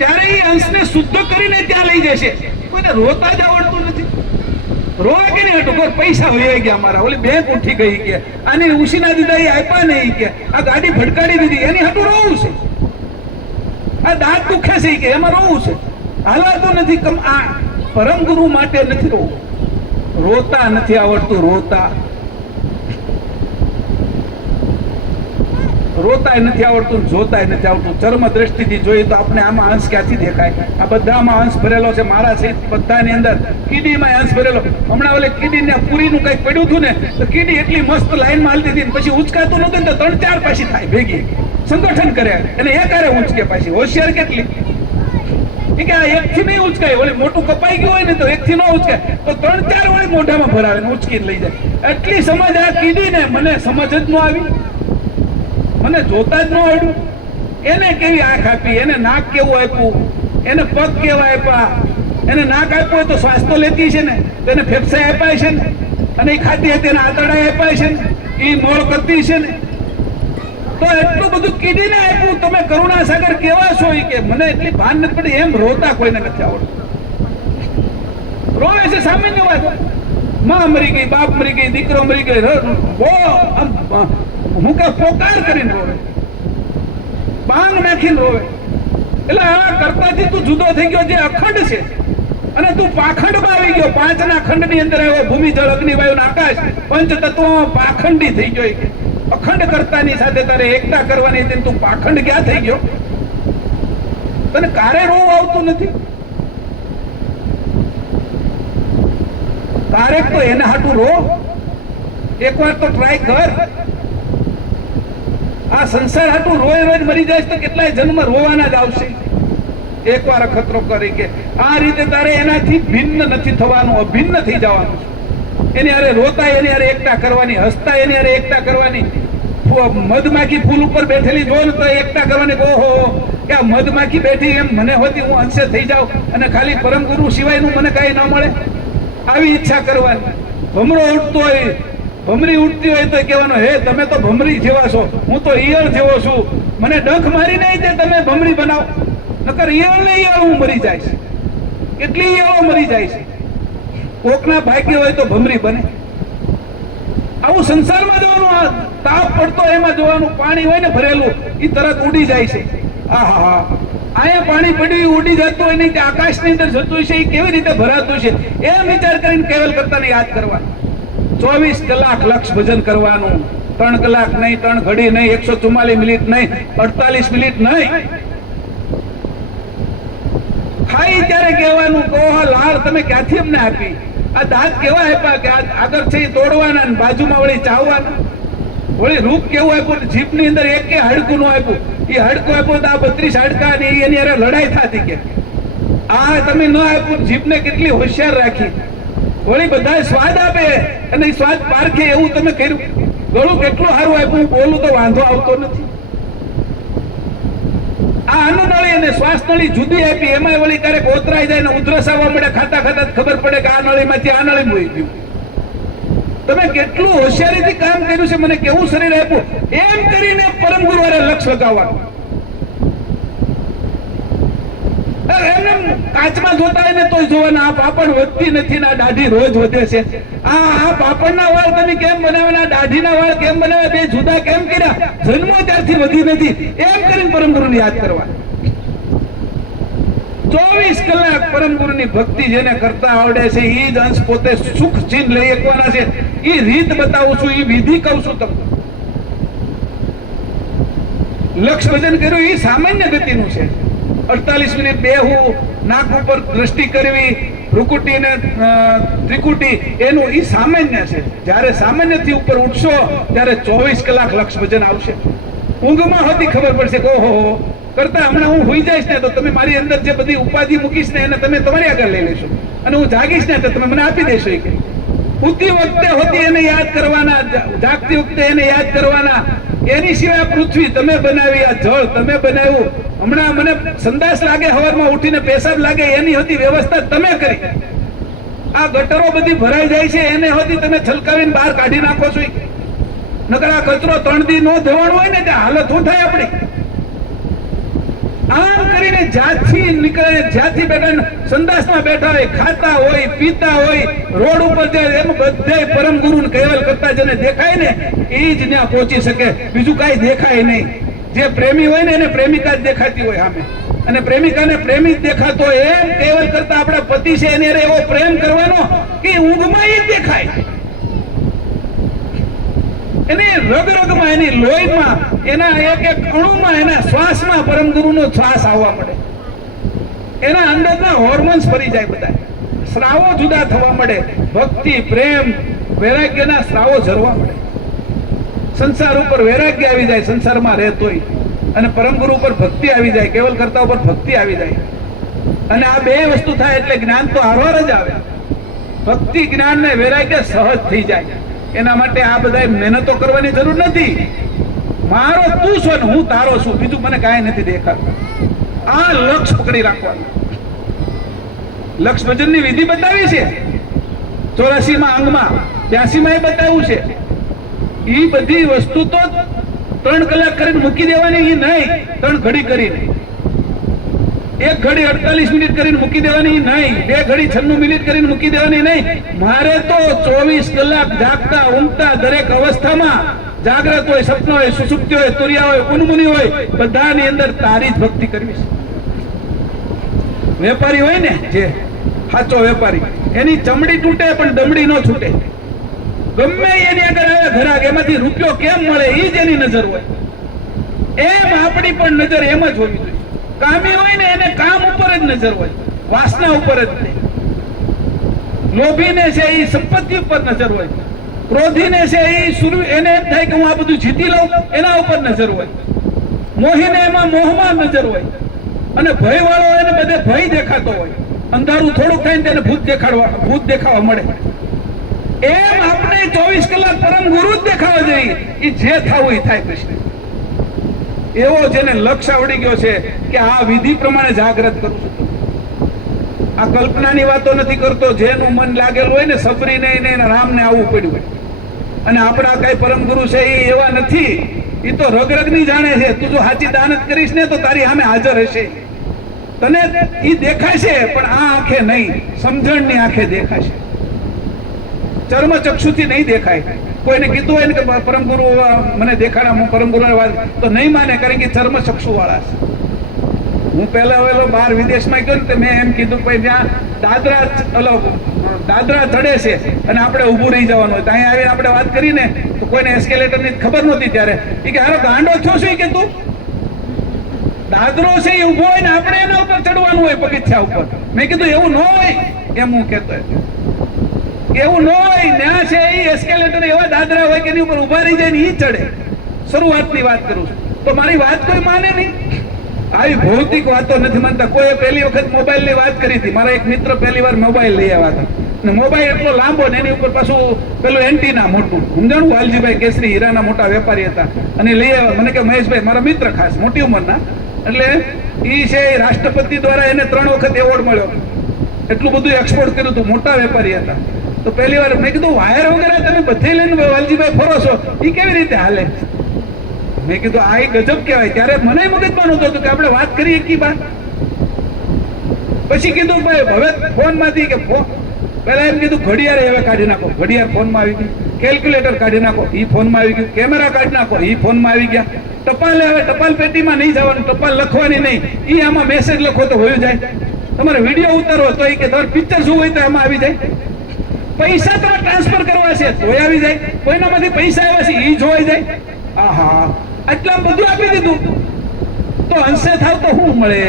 ત્યારે એ અંશને શુદ્ધ કરીને ત્યાં લઈ જશે. કોઈને રોતા જ આવડતું નથી. રોવા કે નહીં હટું પૈસા વહી ગયા મારા, ઓલી બેંક ઉઠી ગઈ કે આની ઉછીના દીધા એ આપ્યા નહીં કે આ ગાડી ભટકાડી દીધી એની હટું રોવું છે. આ દાંત દુખે છે કે એમાં રોવું છે. હાલાતું નથી. આ પરમ ગુરુ માટે નથી રોવું. રોતા નથી આવડતું. રોતાય નથી આવડતું, જોતાય નથી આવડતું. ચર્મ દ્રષ્ટિથી જોઈએ તો આપણે આમાં અંશ ક્યાંથી દેખાય? આ બધામાં અંશ ભરેલો છે. મારા સહિત બધાની અંદર કીડીમાં અંશ ભરેલો. હમણાં ઓલે કીડીને પૂરીનું કંઈક પડ્યું હતું ને તો કીડી એટલી મસ્ત લાઈનમાં હાલતી હતી પછી ઉચકાતું નતું ને તો 3-4 પાછી થાય ભેગી સંગઠન કરે અને એકારે ઉંચકે પાછી. હોશિયાર કેટલી કે આ એકથી નહીં ઉચકાય. ઓલી મોટું કપાઈ ગયું હોય ને તો એકથી ન ઉચકાય તો 3-4 વળી મોઢામાં ભરાવે ને ઉચકીને લઈ જાય. એટલી સમજ આ કીડીને મને સમજ જ ન આવી. મને જોતા જ ન આવડ્યું. એને કેવી આંખ આપી, એને નાક કેવું આપ્યું, એને પગ કેવા આપ્યા. એને નાક આપ્યું હોય તો શ્વાસ તો લેતી છે ને, તો એને ફેફસા આપ્યા છે ને, અને એ ખાતી હતી એને આંતરડા આપ્યા છે ને, એ મોળ કરતી છે ને. તો એટલું બધું કીડીને આપ્યું. તમે કરુણાસાગર કેવા છો? કે મને એટલી ભાન નથી પડી. એમ રોતા કોઈને નથી આવડતું. રોવે છે સામાન્ય વાત. માં મરી ગઈ, બાપ મરી ગઈ, દીકરો મરી ગઈ, હું કે પોકાર કરીને રોવે, બાંગ નાખીને રોવે. એટલે આ કરતાથી તું જુદો થઈ ગયો જે અખંડ છે અને તું પાખંડમાં આવી ગયો. 5ના ખંડની અંદર આવ્યો. ભૂમિ, જળ, અગ્નિ, વાયુ અને આકાશ પંચ તત્વોમાં પાખંડી થઈ ગયો. અખંડ કરતાની સાથે તારે એકતા કરવાની હતી, તું પાખંડ ક્યાં થઈ ગયો? તને કારે રોવું આવતું નથી? કારેક તો એને હાટું રો. એકવાર તો ટ્રાય કર. આ સંસાર હાટું રોય મરી જાય તો કેટલાય જન્મ રોવાના જ આવશે. એકવાર અખતરો કરી કે આ રીતે તારે એનાથી ભિન્ન નથી થવાનું, અભિન્ન થઈ જવાનું. એની હારે રોતા એની હારે એકતા કરવાની, હસતા એની હારે એકતા કરવાની. મધમાખી ફૂલ ઉપર બેઠેલી જો ને તો એકતા કરવાની. ઓહો કે આ મધમાખી બેઠી એમ મને હોતી હું અંશે થઈ જાઉં અને ખાલી પરમ ગુરુ સિવાયનું મને કઈ ન મળે. આવી ઈચ્છા કરવાની. ભમરો ઉઠતો હોય, ભમરી ઉઠતી હોય તો કહેવાનું હે તમે તો ભમરી જેવા છો, હું તો ઈયળ જેવો છું. મને ડંખ મારી નહીં તે તમે ભમરી બનાવો. નકર ઈયળ ને ઈયળ હું મરી જાય છે. કેટલી ઈયળો મરી જાય છે. કોકના ભાગ્ય હોય તો ભમરી બને. આવું સંસારમાં જોવાનું. તાપ પડતો એમાં જોવાનું. પાણી હોય ને ભરેલું એ તરત ઉડી જાય છે. આહા અહીંયા પાણી પડ્યું ઉડી જતું હોય નહીં, આકાશની અંદર જતું છે એ કેવી રીતે ભરાતું છે એમ વિચાર કરીને કેવલ કરતાને યાદ કરવાનું. 24 કલાક લક્ષ ભજન કરવાનું. 3 કલાક નહીં, 3 ઘડી નહીં, 144 મિનિટ નહીં, 48 મિનિટ નહીં. ખાઈ ત્યારે કહેવાનું કે ઓહો લાળ તમે ક્યાંથી અમને આપી? આ દાંત કેવા આપ્યા કે આગળ છે એ તોડવાના ને બાજુમાં વળી ચાવવાના. વળી રૂપ કેવું આપ્યું, જીભની અંદર એક કે હાડકું નું આપ્યું. એ હાડકું આપ્યું તો આ 32 હાડકા ને એની હારે લડાઈ થતી કે આ તમે ન આપ્યું. જીભને કેટલી હોશિયાર રાખી. વળી બધા સ્વાદ આપે અને એ સ્વાદ પારખે એવું તમે કર્યું. ગળું કેટલું સારું આપ્યું, બોલું તો વાંધો આવતો નથી. આ અન્નનળી અને શ્વાસ નળી જુદી આપી, એમાં વળી ક્યારેક ઓતરાઈ જાય ને ઉધરસ આવવા મળે. ખાતા ખાતા ખબર પડે કે આ નળીમાંથી આ નળી મોઈ ગયું. તમે કેટલું હોશિયારીથી કામ કર્યું છે, મને કેવું શરીર આપ્યું, એમ કરીને પરમ ગુરુવારે લક્ષ લગાવવાનું. એમને કાચમાં જોતા હોય ને તો જોવાના આ પાપડ વધતી નથી ને આ દાઢી રોજ વધે છે. આ પાપડના વાળ તમે કેમ બનાવ્યા, દાઢીના વાળ કેમ બનાવ્યા, બે જુદા કેમ કર્યા, જન્મો ત્યારથી વધી નથી, એમ કરીને પરમ ગુરુને યાદ કરવા. 24 કલાક પરમ ગુરુની ભક્તિ જેને કરતા આવડે છે એ જ અંશ પોતે સુખ ચીન લઈ શકવાના છે. એ રીત બતાવું છું, એ વિધિ કહું છું તમને. લક્ષ ભજન કર્યું એ સામાન્ય ગતિનું છે. 48 મિનિટ બેહવું, નાક ઉપર દ્રષ્ટિ કરવી, ભ્રુકુટી ને ત્રિકુટી, એનું એ સામાન્ય છે. જ્યારે સામાન્ય થી ઉપર ઉઠશો ત્યારે 24 કલાક લક્ષ ભજન આવશે. ઊંઘમાં હોતી ખબર પડશે કે ઓહો કરતા હમણાં હું હોઈ જઈશ ને તો તમે મારી અંદર જે બધી ઉપાધિ મૂકીશ ને એને તમે તમારી આગળ લઈ લેશો, અને હું જાગીશ ને તો તમે મને આપી દેશો. કે ઉઠતી વખતે હોતી એને યાદ કરવાના, જાગતી વખતે એને યાદ કરવાના. એની સિવાય પૃથ્વી તમે બનાવી, આ જળ તમે બનાવ્યું. હમણાં મને સંદાસ લાગે, સવારમાં ઉઠીને પેશાબ લાગે, એની હતી વ્યવસ્થા તમે કરી. આ ગટરો બધી ભરાઈ જાય છે એને હોતી તમે છલકાવીને બહાર કાઢી નાખો છો. નકર આ કચરો 3 દી નો ધોવાનું હોય ને ત્યાં હાલત શું થાય આપણી? આમ કરીને જ્યાંથી નીકળે, જ્યાંથી બેઠા, સંદાસમાં બેઠા હોય, ખાતા હોય, પીતા હોય, રોડ ઉપર જાય, એમ બધા પરમ ગુરુને કહેવલ કરતા જેને દેખાય ને એ જ ત્યાં પહોંચી શકે. બીજું કાંઈ દેખાય નહીં. જે પ્રેમી હોય ને એને પ્રેમિકા જ દેખાતી હોય સામે, અને પ્રેમિકાને પ્રેમી જ દેખાતો હોય. એમ કહેવલ કરતા આપણા પતિ છે એને એવો પ્રેમ કરવાનો કે ઊંઘમાં એ જ દેખાય. એની રગરગમાં, એની લોહીમાં, એના એક એક અણુમાં, એના શ્વાસમાં પરમ ગુરુનો શ્વાસ આવવા મળે. એના અંદરના હોર્મોન્સ ફરી જાય, બધા સ્રાવો જુદા થવા મળે. ભક્તિ, પ્રેમ, વૈરાગ્યના સ્રાવો ઝરવા મળે. સંસાર ઉપર વૈરાગ્ય આવી જાય, સંસારમાં રહેતોય, અને પરમ ગુરુ ઉપર ભક્તિ આવી જાય, કેવલ કરતા ઉપર ભક્તિ આવી જાય. અને આ બે વસ્તુ થાય એટલે જ્ઞાન તો હારવાર જ આવે. ભક્તિ, જ્ઞાન ને વૈરાગ્ય સહજ થઈ જાય. એના માટે આ બધા મહેનતો કરવાની જરૂર નથી. મારો તું છો ને હું તારો છું, બીજું મને કાંઈ નથી દેખાતું. આ લક્ષ પકડી રાખવાનું. લક્ષ ભજનની વિધિ બતાવી છે 84માં અંગમાં, 82માં એ બતાવ્યું છે. એ બધી વસ્તુ તો 3 કલાક કરીને મૂકી દેવાની એ નહીં, 3 ઘડી કરીને. 1 ઘડી 48 મિનિટ કરીને મૂકી દેવાની નહીં, 2 ઘડી 96 મિનિટ કરીને મૂકી દેવાની નહીં. મારે તો 24 કલાક જાગતા ઊંઘતા દરેક અવસ્થામાં, જાગ્રત હોય, સપનો હોય, સુષુપ્તિ હોય, તુરિયા હોય, ઉન્મુની હોય, બધાની અંદર તારી જ ભક્તિ કરવી છે. વેપારી હોય ને, જે સાચો વેપારી, એની ચમડી તૂટે પણ દમડી ન છૂટે. ગમે એની આગળ આવે ઘરાક, એમાંથી રૂપિયો કેમ મળે એ જ એની નજર હોય. એમ આપણી પણ નજર એમ જ હોવી જોઈએ. કામી હોય ને એને કામ ઉપર જ નજર હોય, વાસના ઉપર જ નહીં. લોભીને છે એ સંપત્તિ ઉપર નજર હોય, ક્રોધીને છે એ એને એમ થાય કે હું આ બધું જીતી લઉં, એના ઉપર નજર હોય. મોહીને એમાં મોહમાં નજર હોય, અને ભય વાળો એને બધે ભય દેખાતો હોય. અંધારું થોડુંક થાય ને તેને ભૂત દેખાવા મળે. એમ આપણે 24 કલાક પરમ ગુરુ જ દેખાવા જોઈએ. એ જે થવું એ થાય. કૃષ્ણ એવો જેને લક્ષ આવડી ગયો છે કે આ વિધિ પ્રમાણે જાગૃત કરું છું. આ કલ્પનાની વાતો નથી કરતો. જેનું મન લાગેલું હોય ને, સબરીને ને રામને આવવું પડ્યું હોય. અને આપણા કઈ પરમ ગુરુ છે એ એવા નથી. એ તો રગરગની જાણે છે. તું જો સાચી દાનત કરીશ ને તો તારી સામે હાજર હશે. તને એ દેખાશે પણ આ આંખે નહીં, સમજણની આંખે દેખાશે. ચર્મ ચક્ષુથી નહીં દેખાય. કોઈને કીધું હોય ને કે પરમ ગુરુ મને દેખાડા, હું પરમ ગુરુ વાત તો નહીં માને, કારણ કે ચર્મ ચક્ષુ વાળા છે. હું પહેલા બહાર વિદેશમાં ગયો ને તો મેં એમ કીધું ભાઈ જ્યાં દાદરા ચડે છે અને આપણે ઊભું રહી જવાનું હોય તો અહીંયા આવીને આપણે વાત કરીને તો કોઈને એસ્કેલેટરની ખબર નહોતી ત્યારે એ કે હારો ગાંડો છો શું કે તું દાદરો છે એ ઊભો હોય ને આપણે એના ઉપર ચડવાનું હોય પગથિયા ઉપર. મેં કીધું એવું ન હોય એમ હું કહેતો એવું ન હોય ત્યાં છે એ એસ્કેલેટર એવા દાદરા હોય કે એની ઉપર ઊભા રહી જાય ને એ ચડે. શરૂઆતની વાત કરું છું તો મારી વાત કોઈ માને નહીં. આવી ભૌતિક વાતો નથી માનતા. કોઈ પહેલી વખત મોબાઈલ ની વાત કરી હતી. મારા એક મિત્ર પહેલી વાર મોબાઈલ લઈ આવ્યા હતા અને મોબાઈલ એટલો લાંબો ને એની ઉપર પાછું પેલું એન્ટીના મોટું. સમજાણું? વાલજીભાઈ કેસરી હીરાના મોટા વેપારી હતા અને લઈ આવ્યા. મને કે મહેશભાઈ મારા મિત્ર ખાસ મોટી ઉંમરના એટલે ઈ છે રાષ્ટ્રપતિ દ્વારા એને 3 વખત એવોર્ડ મળ્યો. એટલું બધું એક્સપોર્ટ કર્યું હતું. મોટા વેપારી હતા. તો પહેલી વાર મેં કીધું વાયર વગેરે તમે બધે લઈને વાલજીભાઈ ફરો છો એ કેવી રીતે હાલે? મેં કીધું આ ગજબ કહેવાય. ત્યારે મને મગજમાં નહોતું હતું કે આપણે વાત કરીએ કી વાત. પછી કીધું ભાઈ હવે ફોન માંથી કે પેલા એમ કીધું ઘડિયાળ હવે કાઢી નાખો. ઘડિયાળ ફોનમાં આવી ગઈ. કેલ્ક્યુલેટર કાઢી નાખો. ઈ ફોનમાં આવી ગયું. કેમેરા કાઢી નાખો. ઈ ફોનમાં આવી ગયા. ટપાલ હવે ટપાલ પેટીમાં નહીં જવાનું. ટપાલ લખવાની નહીં. ઈ આમાં મેસેજ લખો તો હોયું જાય. તમારે વિડીયો ઉતારવો તો એ કે તમારે પિક્ચર શું હોય તો એમાં આવી જાય. પૈસા તમારે ટ્રાન્સફર કરવા છે તોય આવી જાય. કોઈનામાંથી પૈસા આવ્યા છે ઈ જોવાઈ જાય. આહા આટલા બધું આપી દીધું તો અંશે થાવ તો શું મળે?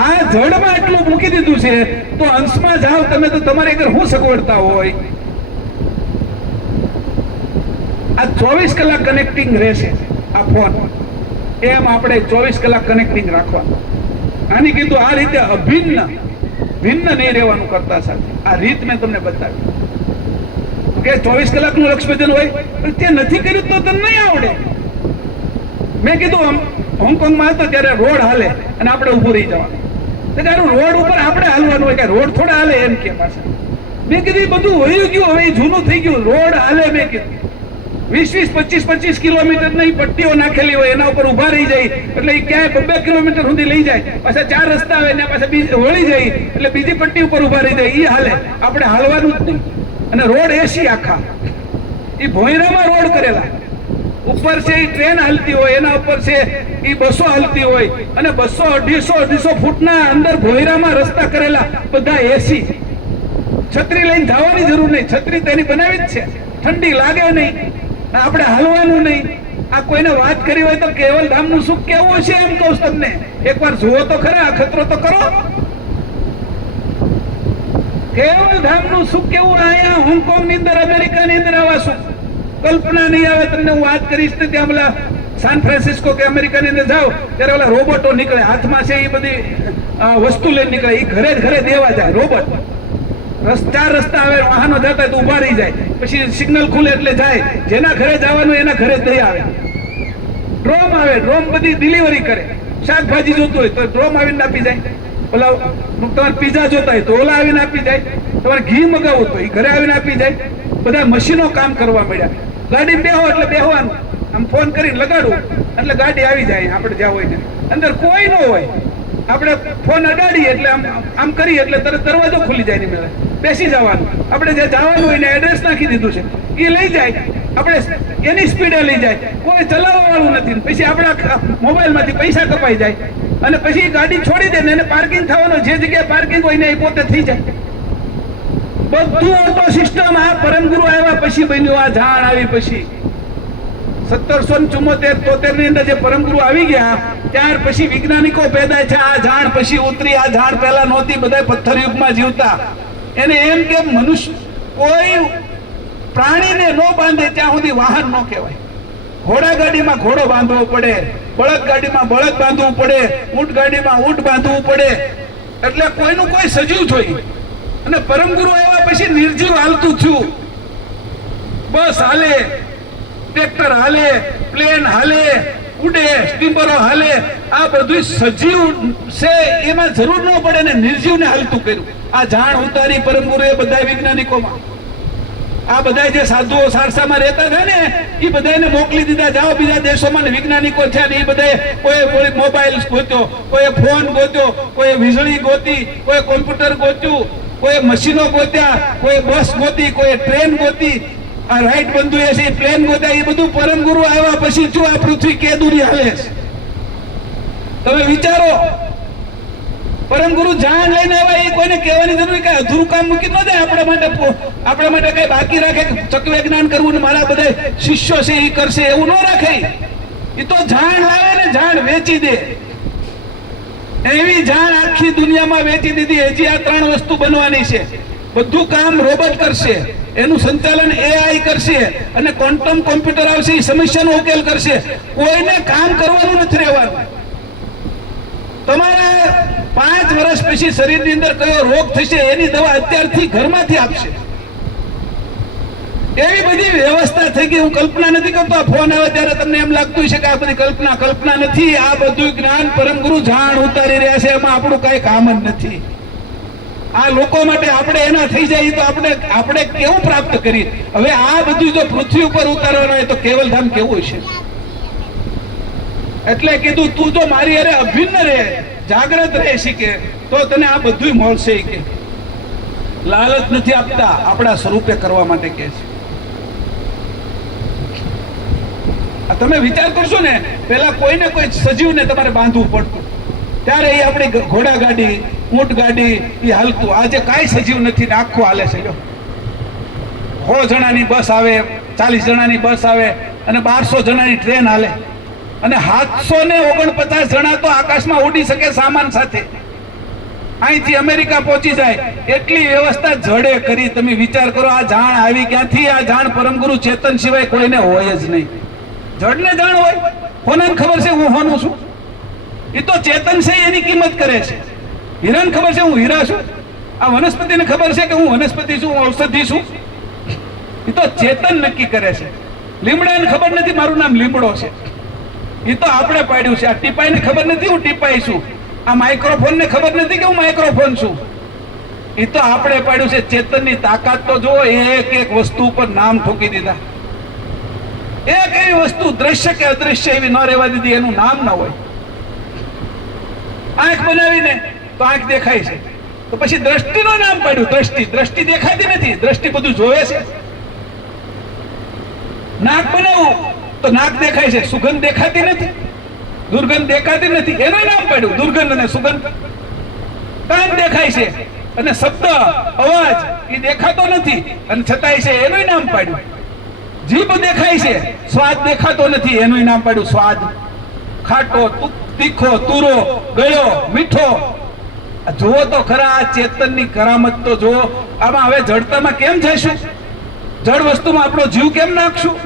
આ જડમાં એટલું મૂકી દીધું છે તો અંશમાં જાઓ તમે તો તમારી આગળ શું સગવડતા હોય? આ 24 કલાક કનેક્ટિંગ રહેશે આ ફોન. એમ આપણે 24 કલાક કનેક્ટિંગ રાખવા. આની કીધું આ રીતે ભિન્ન નહીં રહેવાનું કરતા સાથે. આ રીત મેં તમને બતાવી કે 24 કલાકનું લક્ષ્યભેદન હોય પણ તે નથી કર્યું તો તને નહીં આવડે. મેં કીધું હોંગકોંગમાં હતો ત્યારે રોડ હાલે અને આપણે ઊભું રહી જવાનું. રોડ ઉપર આપણે હાલવાનું હોય કે રોડ થોડા હાલે એમ કે પાછા. મેં કીધું એ બધું વયું ગયું હવે જૂનું થઈ ગયું. રોડ હાલે મેં કીધું 20, 25 કિલોમીટર ની પટ્ટીઓ નાખેલી હોય એના ઉપર ઉભા રહી જાય એટલે એ ક્યાંય 2 કિલોમીટર સુધી લઈ જાય. પાછા 4 રસ્તા આવે ને પાછા વળી જાય એટલે બીજી પટ્ટી ઉપર ઉભા રહી જાય. એ હાલે. આપણે હાલવાનું જ નહીં. અને રોડ એસી આખા એ ભોંયરામાં રોડ કરેલા. ઉપર છે એ ટ્રેન હાલતી હોય એના ઉપર છે એ બસો હાલતી હોય અને 200-250 ફૂટના અંદર ભોંયરામાં રસ્તા કરેલા બધા એસી. છત્રી લઈને જવાની જરૂર નહીં. છત્રી તેની બનાવી જ છે. ઠંડી લાગે નહીં. આપણે હાલવાનું નહીં. આ કોઈને વાત કરી હોય તો કેવલધામ નું સુખ કેવું છે એમ કહું તમને. એકવાર જુઓ તો ખરા. અખતરો તો કરો. કેવલધામ નું સુખ કેવું? અહીંયા હોંગકોંગ ની અંદર અમેરિકા ની અંદર આવા સુખ કલ્પના નહીં આવે. તમને હું વાત કરીશ ને ત્યાં પેલા સાન ફ્રાન્સિસ્કો કે અમેરિકા ની અંદર જાઓ ત્યારે ઓલા રોબોટો નીકળે. હાથમાં છે એ બધી વસ્તુ લઈને નીકળે. એ ઘરે દેવા જાય રોબોટ. 4 રસ્તા આવે વાહનો જતા તો ઉભા રહી જાય. પછી સિગ્નલ ખુલે એટલે જાય. જેના ઘરે જવાનું એના ઘરે દઈ આવે. ડ્રોમ આવે. ડ્રોમ બધી ડિલિવરી કરે. શાકભાજી જોતું હોય તો ડ્રોમ આવીને આપી જાય. ઓલા તમારે પીઝા જોતા હોય તો ઓલા આવીને આપી જાય. તમારે ઘી મગાવવું તો એ ઘરે આવીને આપી જાય. બધા મશીનો કામ કરવા મળ્યા. ગાડી બેહો એટલે બેહવાનું. આમ ફોન કરીને લગાડવું એટલે ગાડી આવી જાય. આપણે જ્યાં હોય ને અંદર કોઈ ન હોય. આપણે ફોન અડાડીએ એટલે આમ કરીએ એટલે તરત દરવાજો ખુલી જાય. ની મેળે બેસી જવાનું. આપણે જે જવાનું હોય ને એડ્રેસ નાખી દીધું છે એ લઈ જાય. આપણે એની સ્પીડે લઈ જાય. કોઈ ચલાવવા વાળું નથી. પછી આપણા મોબાઈલ માંથી પૈસા કપાઈ જાય અને પછી ગાડી છોડી દે ને એને પાર્કિંગ થવાનું. જે જગ્યાએ પાર્કિંગ હોય ને એ પોતે થઈ જાય. બધું ઓટો સિસ્ટમ આ પરમગુરુ આવ્યા પછી બન્યું. આ જાણ આવી પછી 1774-73 ની અંદર જે પરમગુરુ આવી ગયા ત્યાર પછી વૈજ્ઞાનિકો પેદા છે. આ જાણ પછી ઉતરી. આ જાણ પહેલા નહોતી. બધા પથ્થર યુગમાં જીવતા. એને એમ કે મનુષ્ય કોઈ પ્રાણીને ન બાંધે ત્યાં સુધી વાહન ન કહેવાય. ઘોડા ગાડીમાં ઘોડો બાંધવો પડે. બળદ ગાડીમાં બળદ બાંધવું પડે. ઊંટ ગાડીમાં ઊંટ બાંધવું પડે. એટલે કોઈનું કોઈ સજીવ જોઈએ. અને પરમગુરુ આવ્યા પછી નિર્જીવ હાલતું થયું. બસ હાલે, ટ્રેક્ટર હાલે, પ્લેન હાલે, ઉડે, સ્ટીમરો હાલે. આ બધું સજીવ છે એમાં જરૂર ન પડે ને નિર્જીવને હાલતું કર્યું. આ જાણ ઉતારી પરમગુરુએ બધા વૈજ્ઞાનિકોમાં. આ બધા જે સાધુઓ સારસામાં રહેતા હતા ને એ બધાને મોકલી દીધા. જાઓ બીજા દેશોમાં વૈજ્ઞાનિકો છે ને એ બધા કોઈ મોબાઈલ ગોત્યો, કોઈ ફોન ગોત્યો, કોઈ વીજળી ગોતી, કોઈ કોમ્પ્યુટર ગોત્યું, કોઈ મશીનો ગોત્યા, કોઈ બસ ગોતી, કોઈ ટ્રેન ગોતી. આ રાઈટ બંધુ છે પ્લેન ગોત્યા. એ બધું પરમગુરુ આવ્યા પછી જો આ પૃથ્વી કે દૂરી હાલે છે. તમે વિચારો, પરમ ગુરુ જાણ લઈને આવ્યા, એ કોઈને કહેવાની જરૂર કઈ અધૂરું કામ મૂકી ન દે આપણા માટે કઈ બાકી રાખે ચકવે જ્ઞાન કરવું ને મારા બધા શિષ્યો છે એ કરશે એવું ન રાખે. એ તો જાણ લાવે ને જાણ વેચી દે. એવી જાણ આખી દુનિયામાં વેચી દીધી. હજી આ 3 વસ્તુ બનવાની છે. બધું કામ રોબોટ કરશે, એનું સંચાલન AI કરશે, અને ક્વોન્ટમ કોમ્પ્યુટર આવશે, એ સમસ્યાનો ઉકેલ કરશે. કોઈને કામ કરવાનું નથી રહેવાનું. તમારા 5 વર્ષ પછી શરીરની અંદર કયો રોગ થશે એની દવા અત્યારથી ઘરમાંથી આપશે. એવી બધી વ્યવસ્થા થઈ ગઈ. હું કલ્પના નથી કરતો. આ ફોન આવે ત્યારે તમને એમ લાગતું હશે કે આ બધી કલ્પના નથી. આ બધું જ્ઞાન પરમ ગુરુ જાણ ઉતારી રહ્યા છે. એમાં આપણું કઈ કામ જ નથી. આ લોકો માટે આપણે એના થઈ જાય તો આપણે કેવું પ્રાપ્ત કરી. હવે આ બધું જો પૃથ્વી ઉપર ઉતારવાનું હોય તો કેવલધામ કેવું છે. એટલે કીધું તું જો મારી અરે અભિન્ન રહે, જાગ્રત રહે શીખે તો તને આ બધું મળશે. કે લાલચ નથી આપતા, આપણા સ્વરૂપે કરવા માટે કે છે. તમે વિચાર કરશો ને, પેલા કોઈને કોઈ સજીવને તમારે બાંધવું પડતું, ત્યારે એ આપણી ઘોડા ગાડી, ઊંટ ગાડી એ હાલતું. આજે કાંઈ સજીવ નથી ને આખું હાલે છે. 100 જણાની બસ આવે, 40 જણાની બસ આવે, અને 1200 જણાની ટ્રેન હાલે, અને 749 જણા તો આકાશમાં ઉડી શકે સામાન સાથે. અહીંથી અમેરિકા પહોંચી જાય એટલી વ્યવસ્થા જડે કરી. તમે વિચાર કરો, આ જાણ આવી ક્યાંથી? આ જાણ પરમગુરુ ચેતન સિવાય કોઈને હોય જ નહીં. જડને જાણ હોય. કોને ખબર છે હું હોનું છું? એ તો ચેતન છે, એની કિંમત કરે છે. હીરાને ખબર છે હું હીરા છું. આ વનસ્પતિને ખબર છે કે હું વનસ્પતિ છું, હું ઔષધિ છું. એ તો ચેતન નક્કી કરે છે. લીમડાને ખબર નથી મારું નામ લીમડો છે. એ તો આપણે પાડ્યું છે. આ ટીપાઈને ખબર નથી હું ટીપાઈ છું. આ માઇક્રોફોનને ખબર નથી કે હું માઇક્રોફોન છું. એ તો આપણે પાડ્યું છે. ચેતનની તાકાત તો જુઓ. એક વસ્તુ ઉપર નામ ઠોકી દીધા. એક એવી વસ્તુ દ્રશ્ય કે અદ્રશ્ય એવી ન રહેવા દીધી, એનું નામ ન હોય. આંખ બનાવીને તો આંખ દેખાય છે, તો પછી દ્રષ્ટિનું નામ પાડ્યું. દ્રષ્ટિ દેખાતી નથી, દ્રષ્ટિ બધું જોવે છે. નાક બનાવવું તો નાક દેખાય છે, સુગંધ દેખાતી નથી, દુર્ગંધ દેખાતી નથી, એનું નામ પાડ્યું દુર્ગંધ અને સુગંધ. કાન દેખાય છે અને શબ્દ અવાજ એ દેખાતો નથી, અને છતાંય છે, એનું નામ પાડ્યું. જીભ દેખાય છે, સ્વાદ દેખાતો નથી, એનું નામ પાડ્યું સ્વાદ. ખાટો, તીખો, તુરો, ગળ્યો, મીઠો. જુઓ તો ખરા આ ચેતનની કરામત તો જુઓ. આમાં હવે જડતામાં કેમ જઈશું? જડ વસ્તુમાં આપણો જીવ કેમ નાખશું?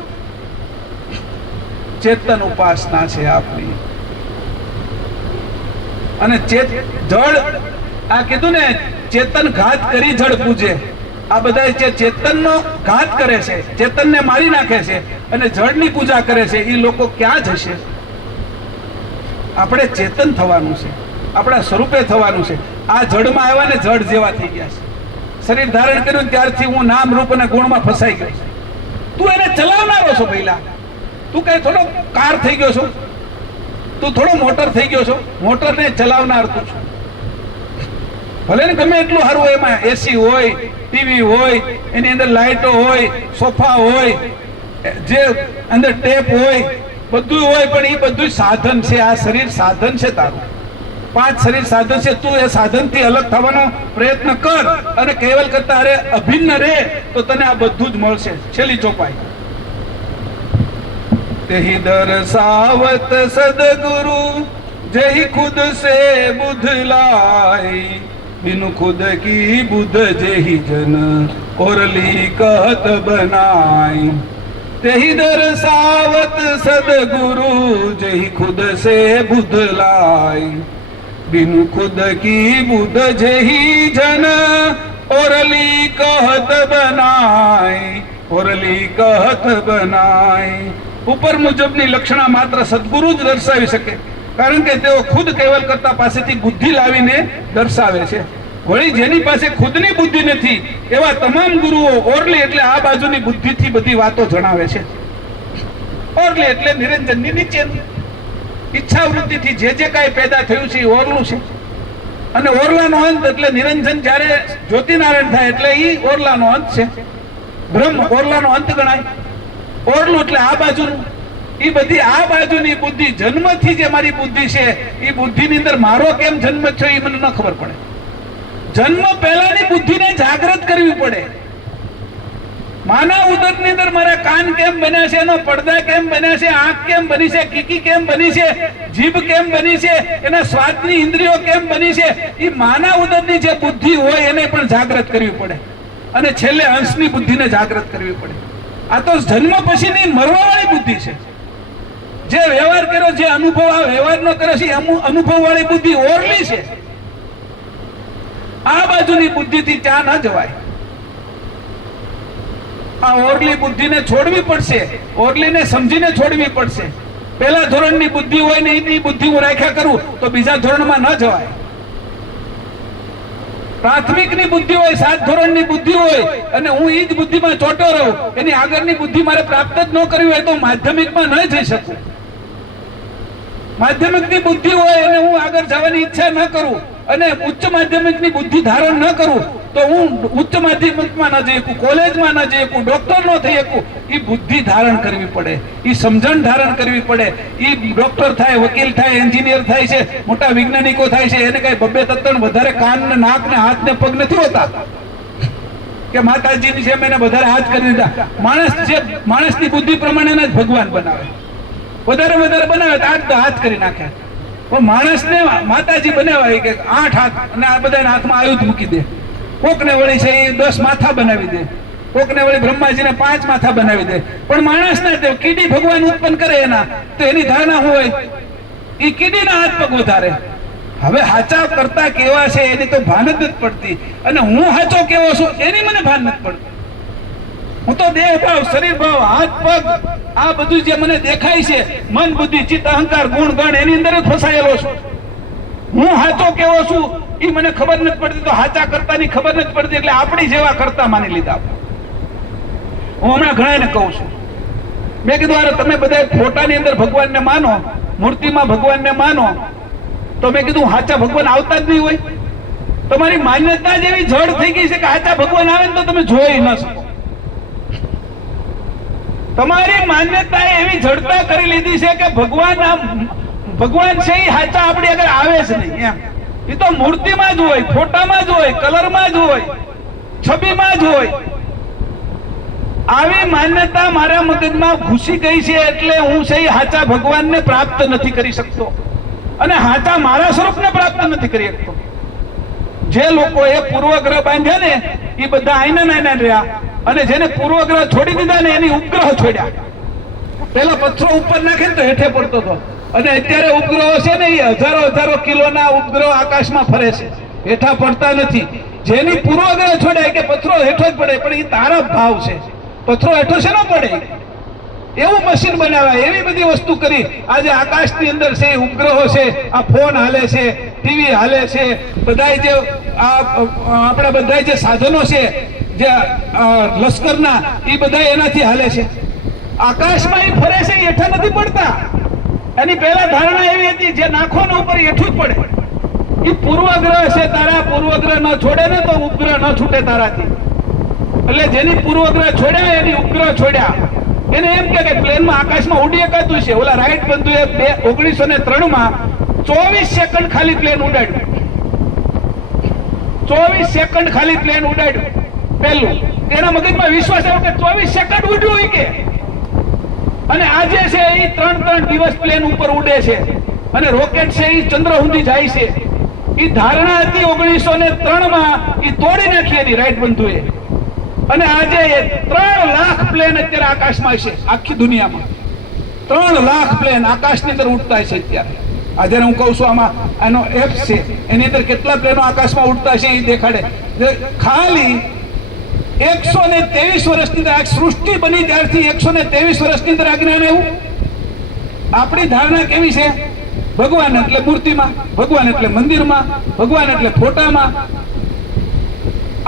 ચેતન ઉપાસના છે આપણી. અને જડ આ કીધું ને, ચેતન ઘાત કરી જડ પૂજે. આ બધા જે ચેતનનો ઘાત કરે છે, ચેતનને મારી નાખે છે અને જડની પૂજા કરે છે, એ લોકો ક્યાં જશે? આપણે ચેતન થવાનું છે, આપણા સ્વરૂપે થવાનું છે. આ જડમાં આવ્યા ને જડ જેવા થઈ ગયા છે. શરીર ધારણ કર્યું ત્યારથી હું નામ રૂપ અને ગુણમાં ફસાઈ ગયો. તું એને ચલાવનારો છો. પહેલા તું કઈ થોડો કાર થઈ ગયો છો, તું થોડો મોટર થઈ ગયો છો. મોટરને ચલાવનાર તું છો. ભલે ને ગમે એટલું સારું હોય, એમાં એસી હોય, ટીવી હોય, એની અંદર લાઇટો હોય, સોફા હોય, જે અંદર ટેપ હોય, બધું હોય, પણ એ બધું સાધન છે. આ શરીર સાધન છે તારું. 5 શરીર સાધન છે. તું એ સાધનથી અલગ થવાનો પ્રયત્ન કર અને કેવલ કરતા અરે અભિન્ન રહે તો તને આ બધું જ મળશે. છેલ્લી ચોપાઈ, તેહી દર્શાવત સદગુરુ જહી ખુદ સે બુધ લાઈ, बिनु खुद की बुध जेहि जन ओरली कहत बनाई, तेहि दर्शावत सदगुरु जेहि खुद से बुध लाई, बिनु खुद की बुध जेहि जन ओरली कहत बनाई, ओरली कहत बनाई. ઉપર મુજબની લક્ષણા માત્ર સદગુરુ જ દર્શાવી શકે, કારણ કે તેઓ ખુદ કેવલ કરતા પાસેથી બુદ્ધિ લાવીને દર્શાવે છે. વળી જેની પાસે ખુદની બુદ્ધિ નથી એવા તમામ ગુરુઓ ઓરલી એટલે આ બાજુની બુદ્ધિથી બધી વાતો જણાવે છે. ઓરલી એટલે નિરંજનની નીચેની ઈચ્છા વૃત્તિથી જે કાંઈ પેદા થયું છે એ ઓરલું છે. અને ઓરલાનો અંત એટલે નિરંજન જ્યારે જ્યોતિનારાયણ થાય એટલે એ ઓરલાનો અંત છે. બ્રહ્મ ઓરલાનો અંત ગણાય. ઓરલું એટલે આ બાજુનું એ બધી આ બાજુની બુદ્ધિ, જન્મથી જે મારી બુદ્ધિ છે એ બુદ્ધિની અંદર મારો કેમ જન્મ થયો એ મને ન ખબર પડે. જન્મ પહેલાની બુદ્ધિને જાગૃત કરવી પડે. માના ઉદરની અંદર મારા કાન કેમ બન્યા છે, એનો પડદા કેમ બન્યા છે, આંખ કેમ બની છે, કીકી કેમ બની છે, જીભ કેમ બની છે, એના સ્વાદની ઇન્દ્રિયો કેમ બની છે, એ માના ઉદરની જે બુદ્ધિ હોય એને પણ જાગૃત કરવી પડે. અને છેલ્લે અંશની બુદ્ધિને જાગૃત કરવી પડે. આ તો જન્મ પછીની મરવાવાળી બુદ્ધિ છે. જે વ્યવહાર કર્યો, જે અનુભવ આ વ્યવહારનો કર્યો છે, અનુભવવાળી બુદ્ધિ ઓરલી છે. આ બાજુની બુદ્ધિથી ત્યાં ન જવાય. આ ઓરલી બુદ્ધિને છોડવી પડશે, ઓરલીને સમજીને છોડવી પડશે. પહેલા ધોરણની બુદ્ધિ હોય ને એની બુદ્ધિ હું રાખ્યા કરું તો બીજા ધોરણમાં ન જવાય. પ્રાથમિકની બુદ્ધિ હોય, 7 ધોરણની બુદ્ધિ હોય અને હું એ જ બુદ્ધિમાં ચોંટો રહું, એની આગળની બુદ્ધિ મારે પ્રાપ્ત જ ન કરવી હોય તો માધ્યમિકમાં ન જઈ શકું. માધ્યમિકની બુદ્ધિ હોય અને હું આગળ જવાની ઈચ્છા ન કરું અને ઉચ્ચ માધ્યમિકની બુદ્ધિ ધારણ ન કરું તો હું ઉચ્ચ માધ્યમિકમાં ન જઈ શકું, કોલેજમાં ન જઈ શકું, ડોક્ટર ન થઈ શકું. એ બુદ્ધિ ધારણ કરવી પડે, એ સમજણ ધારણ કરવી પડે. એ ડોક્ટર થાય, વકીલ થાય, એન્જિનિયર થાય છે, મોટા વૈજ્ઞાનિકો થાય છે, એને કઈ 2-3 વધારે કાન ને નાક ને હાથ ને પગ નથી હોતા કે માતાજીની છે એને વધારે હાથ કરી દીધા. માણસની બુદ્ધિ પ્રમાણે જ ભગવાન બનાવે. વધારે બનાવે તો હાથ કરી નાખે. પણ માણસને માતાજી બનાવાય કે 8 હાથ અને આ બધાના હાથમાં આયુધ મૂકી દે. કોકને વળી છે એ 10 માથા બનાવી દે, કોકને વળી બ્રહ્માજીને 5 માથા બનાવી દે. પણ માણસના તે કીડી ભગવાન ઉત્પન્ન કરે એના તો એની ધારણા હોય એ કીડીના હાથ પગ વધારે. હવે હાચા કરતા કેવા છે એની તો ભાન જ નથી પડતી, અને હું હાચો કેવો છું એની મને ભાન નથી પડતું. હું તો દેહ ભાવ, શરીર ભાવ, હાથ પગ આ બધું જે મને દેખાય છે, મન બુદ્ધિ ચિત્ત અહંકાર ગુણ ગણ એની અંદર જ ફસાયેલો છું. હું હાચો કેવો છું એ મને ખબર નથી પડતી, તો હાચા કરતાની ખબર નથી પડતી, એટલે આપણી જેવા કરતા માની લીધા. હું હમણાં ઘણાને કહું છું, મેં કીધું અરે તમે બધા ફોટાની અંદર ભગવાનને માનો, મૂર્તિમાં ભગવાનને માનો, તો મેં કીધું હાચા ભગવાન આવતા જ નહીં હોય. તમારી માન્યતા જ એવી જડ થઈ ગઈ છે કે હાચા ભગવાન આવે ને તો તમે જોઈ ન શકો. તમારી માન્યતા એવી જડતા કરી લીધી છે કે ભગવાન છે એ હાચા આપણી આગળ આવે જ નહીં. એમ એ તો મૂર્તિમાં જ હોય, ફોટામાં જ હોય, કલરમાં જ હોય, છબીમાં જ હોય. આવી માન્યતા મારા મગજમાં ઘૂસી ગઈ છે એટલે હું છે એ હાચા ભગવાનને પ્રાપ્ત નથી કરી શકતો અને હાચા મારા સ્વરૂપને પ્રાપ્ત નથી કરી શકતો. જે લોકોએ પૂર્વગ્રહ બાંધ્યા ને એ બધા આઈના રહ્યા, અને જેને પૂર્વગ્રહ છોડી દીધા ને એની ઉપગ્રહ છોડ્યા. પેલા પથ્થરો ઉપર નાખે ને તો હેઠે પડતો હતો, અને અત્યારે ઉપગ્રહો છે ને એ હજારો કિલોના ઉપગ્રહો આકાશમાં ફરે છે, હેઠા પડતા નથી. જેની પૂર્વગ્રહ છોડ્યા કે પથ્થરો હેઠો જ પડે, પણ એ તારા ભાવ છે, પથ્થરો હેઠો છે ન પડે એવું મશીન બનાવાય, એવી બધી વસ્તુ કરી. આજે આકાશની અંદર છે ઉપગ્રહો છે, આ ફોન હાલે છે, ટીવી હાલે છે, બધા જે આપણા બધા જે સાધનો છે જે લશ્કરના એ બધા એનાથી હાલે છે. આકાશમાં એ ફરે છે, હેઠા નથી પડતા. એની પહેલા ધારણા એવી હતી જે નાખો ને ઉપર હેઠું જ પડે. એ પૂર્વગ્રહ છે, તારા પૂર્વગ્રહ ન છોડે ને તો ઉપગ્રહ ન છૂટે તારાથી. એટલે જેની પૂર્વગ્રહ છોડ્યા એની ઉપગ્રહ છોડ્યા. એને એમ કે પ્લેનમાં આકાશમાં ઉડી શકાતું છે. ઓલા રાઈટ બંધુએ 1903માં 24 સેકન્ડ ખાલી પ્લેન ઉડાડ્યું. 24 સેકન્ડ ખાલી પ્લેન ઉડાડ્યું પહેલું. તેના મગજમાં વિશ્વાસ આવ્યો કે 24 સેકન્ડ ઉડ્યું હોય કે. અને આજે છે એ 3 દિવસ પ્લેન ઉપર ઉડે છે, અને રોકેટ છે એ ચંદ્ર સુધી જાય છે. એ ધારણા હતી 1903માં, એ તોડી નાખી એની રાઈટ બંધુએ. અને આજે 3 લાખ પ્લેન અત્યારે આકાશમાં છે આખી દુનિયામાં. 3 લાખ પ્લેન આકાશની અંદર ઉડતા છે અત્યારે. આજે હું કહું છું આમાં આનો એપ છે, એની અંદર કેટલા પ્લેનો આકાશમાં ઉડતા છે એ દેખાડે. ખાલી 123 વર્ષની અંદર આ સૃષ્ટિ બની ત્યારથી 123 વર્ષની અંદર આ જ્ઞાન આવ્યું. આપણી ધારણા કેવી છે? ભગવાન એટલે મૂર્તિમાં, ભગવાન એટલે મંદિરમાં, ભગવાન એટલે ફોટામાં.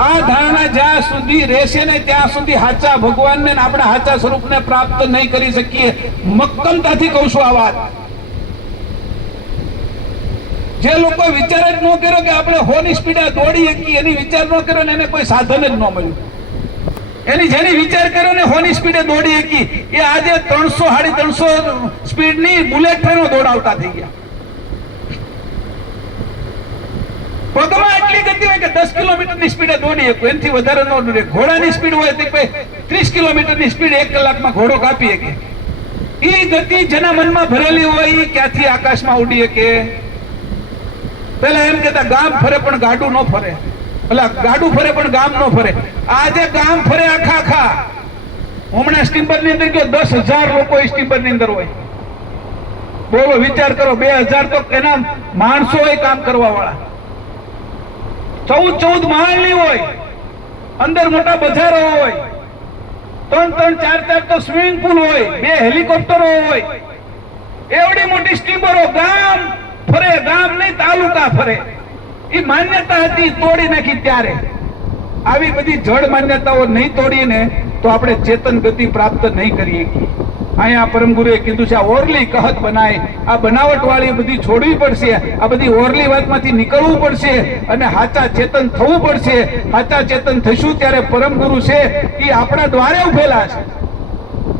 આ ધારણા જ્યાં સુધી રહેશે ને ત્યાં સુધી હાચા ભગવાનને આપણા હાચા સ્વરૂપને પ્રાપ્ત નહીં કરી શકીએ. મક્કમતાથી કહું છું આ વાત. જે લોકો વિચાર જ ન કર્યો કે આપણે હોની સ્પીડે દોડી શકીએ, એની વિચાર ન કર્યો ને એને કોઈ સાધન જ ન મળ્યું. એની જેની વિચાર કરો ને હોની સ્પીડે દોડી શકી એ આજે 300 350 સ્પીડની બુલેટ ટ્રેનો દોડાવતા થઈ ગયા. પગમાં એટલી ગતિ હોય કે 10 કિલોમીટરની સ્પીડે દોડી શકે, એનાથી વધારે ન દોડે. ઘોડાની સ્પીડ હોય તો 30 કિલોમીટરની સ્પીડ 1 કલાકમાં ઘોડો કાપી શકે. એ ગતિ જેના મનમાં ભરેલી હોય એ ક્યાંથી આકાશમાં ઉડી શકે? પેલા એમ કહેતા ગામ ફરે પણ ગાડું ન ફરે, પેલા ગાડું ફરે પણ ગામ ન ફરે. આજે ગામ ફરે આખા. હમણાં સ્ટીમર ની અંદર ગયો 10,000 લોકો સ્ટીમર ની અંદર હોય. બોલો વિચાર કરો, 2,000 તો એના માણસો હોય કામ કરવા વાળા. 14 માળની હોય, અંદર મોટા બજારો હોય, 3 4 તો સ્વિમિંગ પુલ હોય, 2 હેલિકોપ્ટરો હોય, એવડી મોટી સ્ટીમરો ગામ ફરે, ગામ નહીં તાલુકા ફરે. એ માન્યતા હતી, તોડી નાખી ત્યારે. આવી બધી જડ માન્યતાઓ નહીં તોડીને તો આપણે ચેતન ગતિ પ્રાપ્ત નહીં કરીએ. અહીંયા પરમ ગુરુએ કીધું છે આ ઓરલી કહત બનાય, આ બનાવટ વાળી બધી છોડવી પડશે, આ બધી ઓરલી વાતમાંથી નીકળવું પડશે અને સાચા ચેતન થવું પડશે. સાચા ચેતન થઈશું ત્યારે પરમ ગુરુ છે એ આપણા દ્વારે ઉભેલા છે,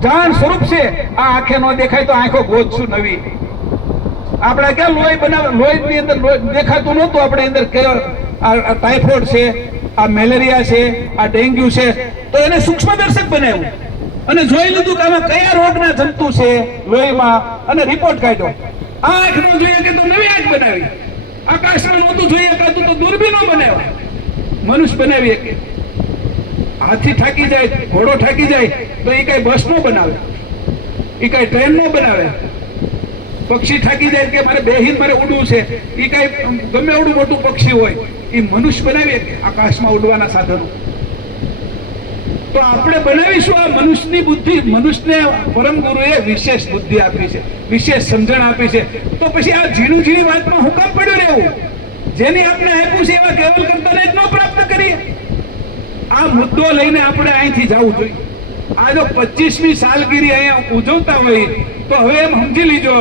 જાણ સ્વરૂપ છે. આ આંખે ન દેખાય તો આંખો ગોતશું નવી. આપણે ક્યાં લોહી બનાવે, લોહી ની અંદર દેખાતું નહોતું, આપણે અંદર આ ટાઇફોઇડ છે, આ મેલેરિયા છે, આ ડેન્ગ્યુ છે, તો એને સૂક્ષ્મદર્શક બનાવ્યું અને જોઈ લીધું કે આમાં કયા રોગના જંતુ છે લોહીમાં, અને રિપોર્ટ કાઢ્યો. આંખ ન જોઈએ કે તો નવી આંખ બનાવી. આકાશમાં નહોતું જોઈએ કાતું તો દૂરબીનો બનાવ્યા. મનુષ્ય બનાવી કે હાથી થાકી જાય, ઘોડો થાકી જાય તો એ કઈ બસ નો બનાવે, એ કઈ ટ્રેન નો બનાવે. પક્ષી થાકી જાય કે મારે બેહીન મારે ઉડવું છે, એ કઈ ગમે એવડું મોટું પક્ષી હોય એ મનુષ્ય બનાવીએ કે આકાશમાં ઉડવાના સાધનો. તો આપણે બનાવીશું આ મનુષ્યની બુદ્ધિ. મનુષ્યને પરમ ગુરુએ વિશેષ બુદ્ધિ આપી છે, વિશેષ સમજણ આપી છે. તો પછી આ ઝીણી વાતમાં હું કામ પડ્યું રહેવું? જેની આપણે આપ્યું છે એવા કેવલ કરતાને જ ન પ્રાપ્ત કરીએ. આ મુદ્દો લઈને આપણે અહીંથી જવું જોઈએ. આ જો 25મી સાલગીરી અહીંયા ઉજવતા હોય તો હવે એમ સમજી લીજો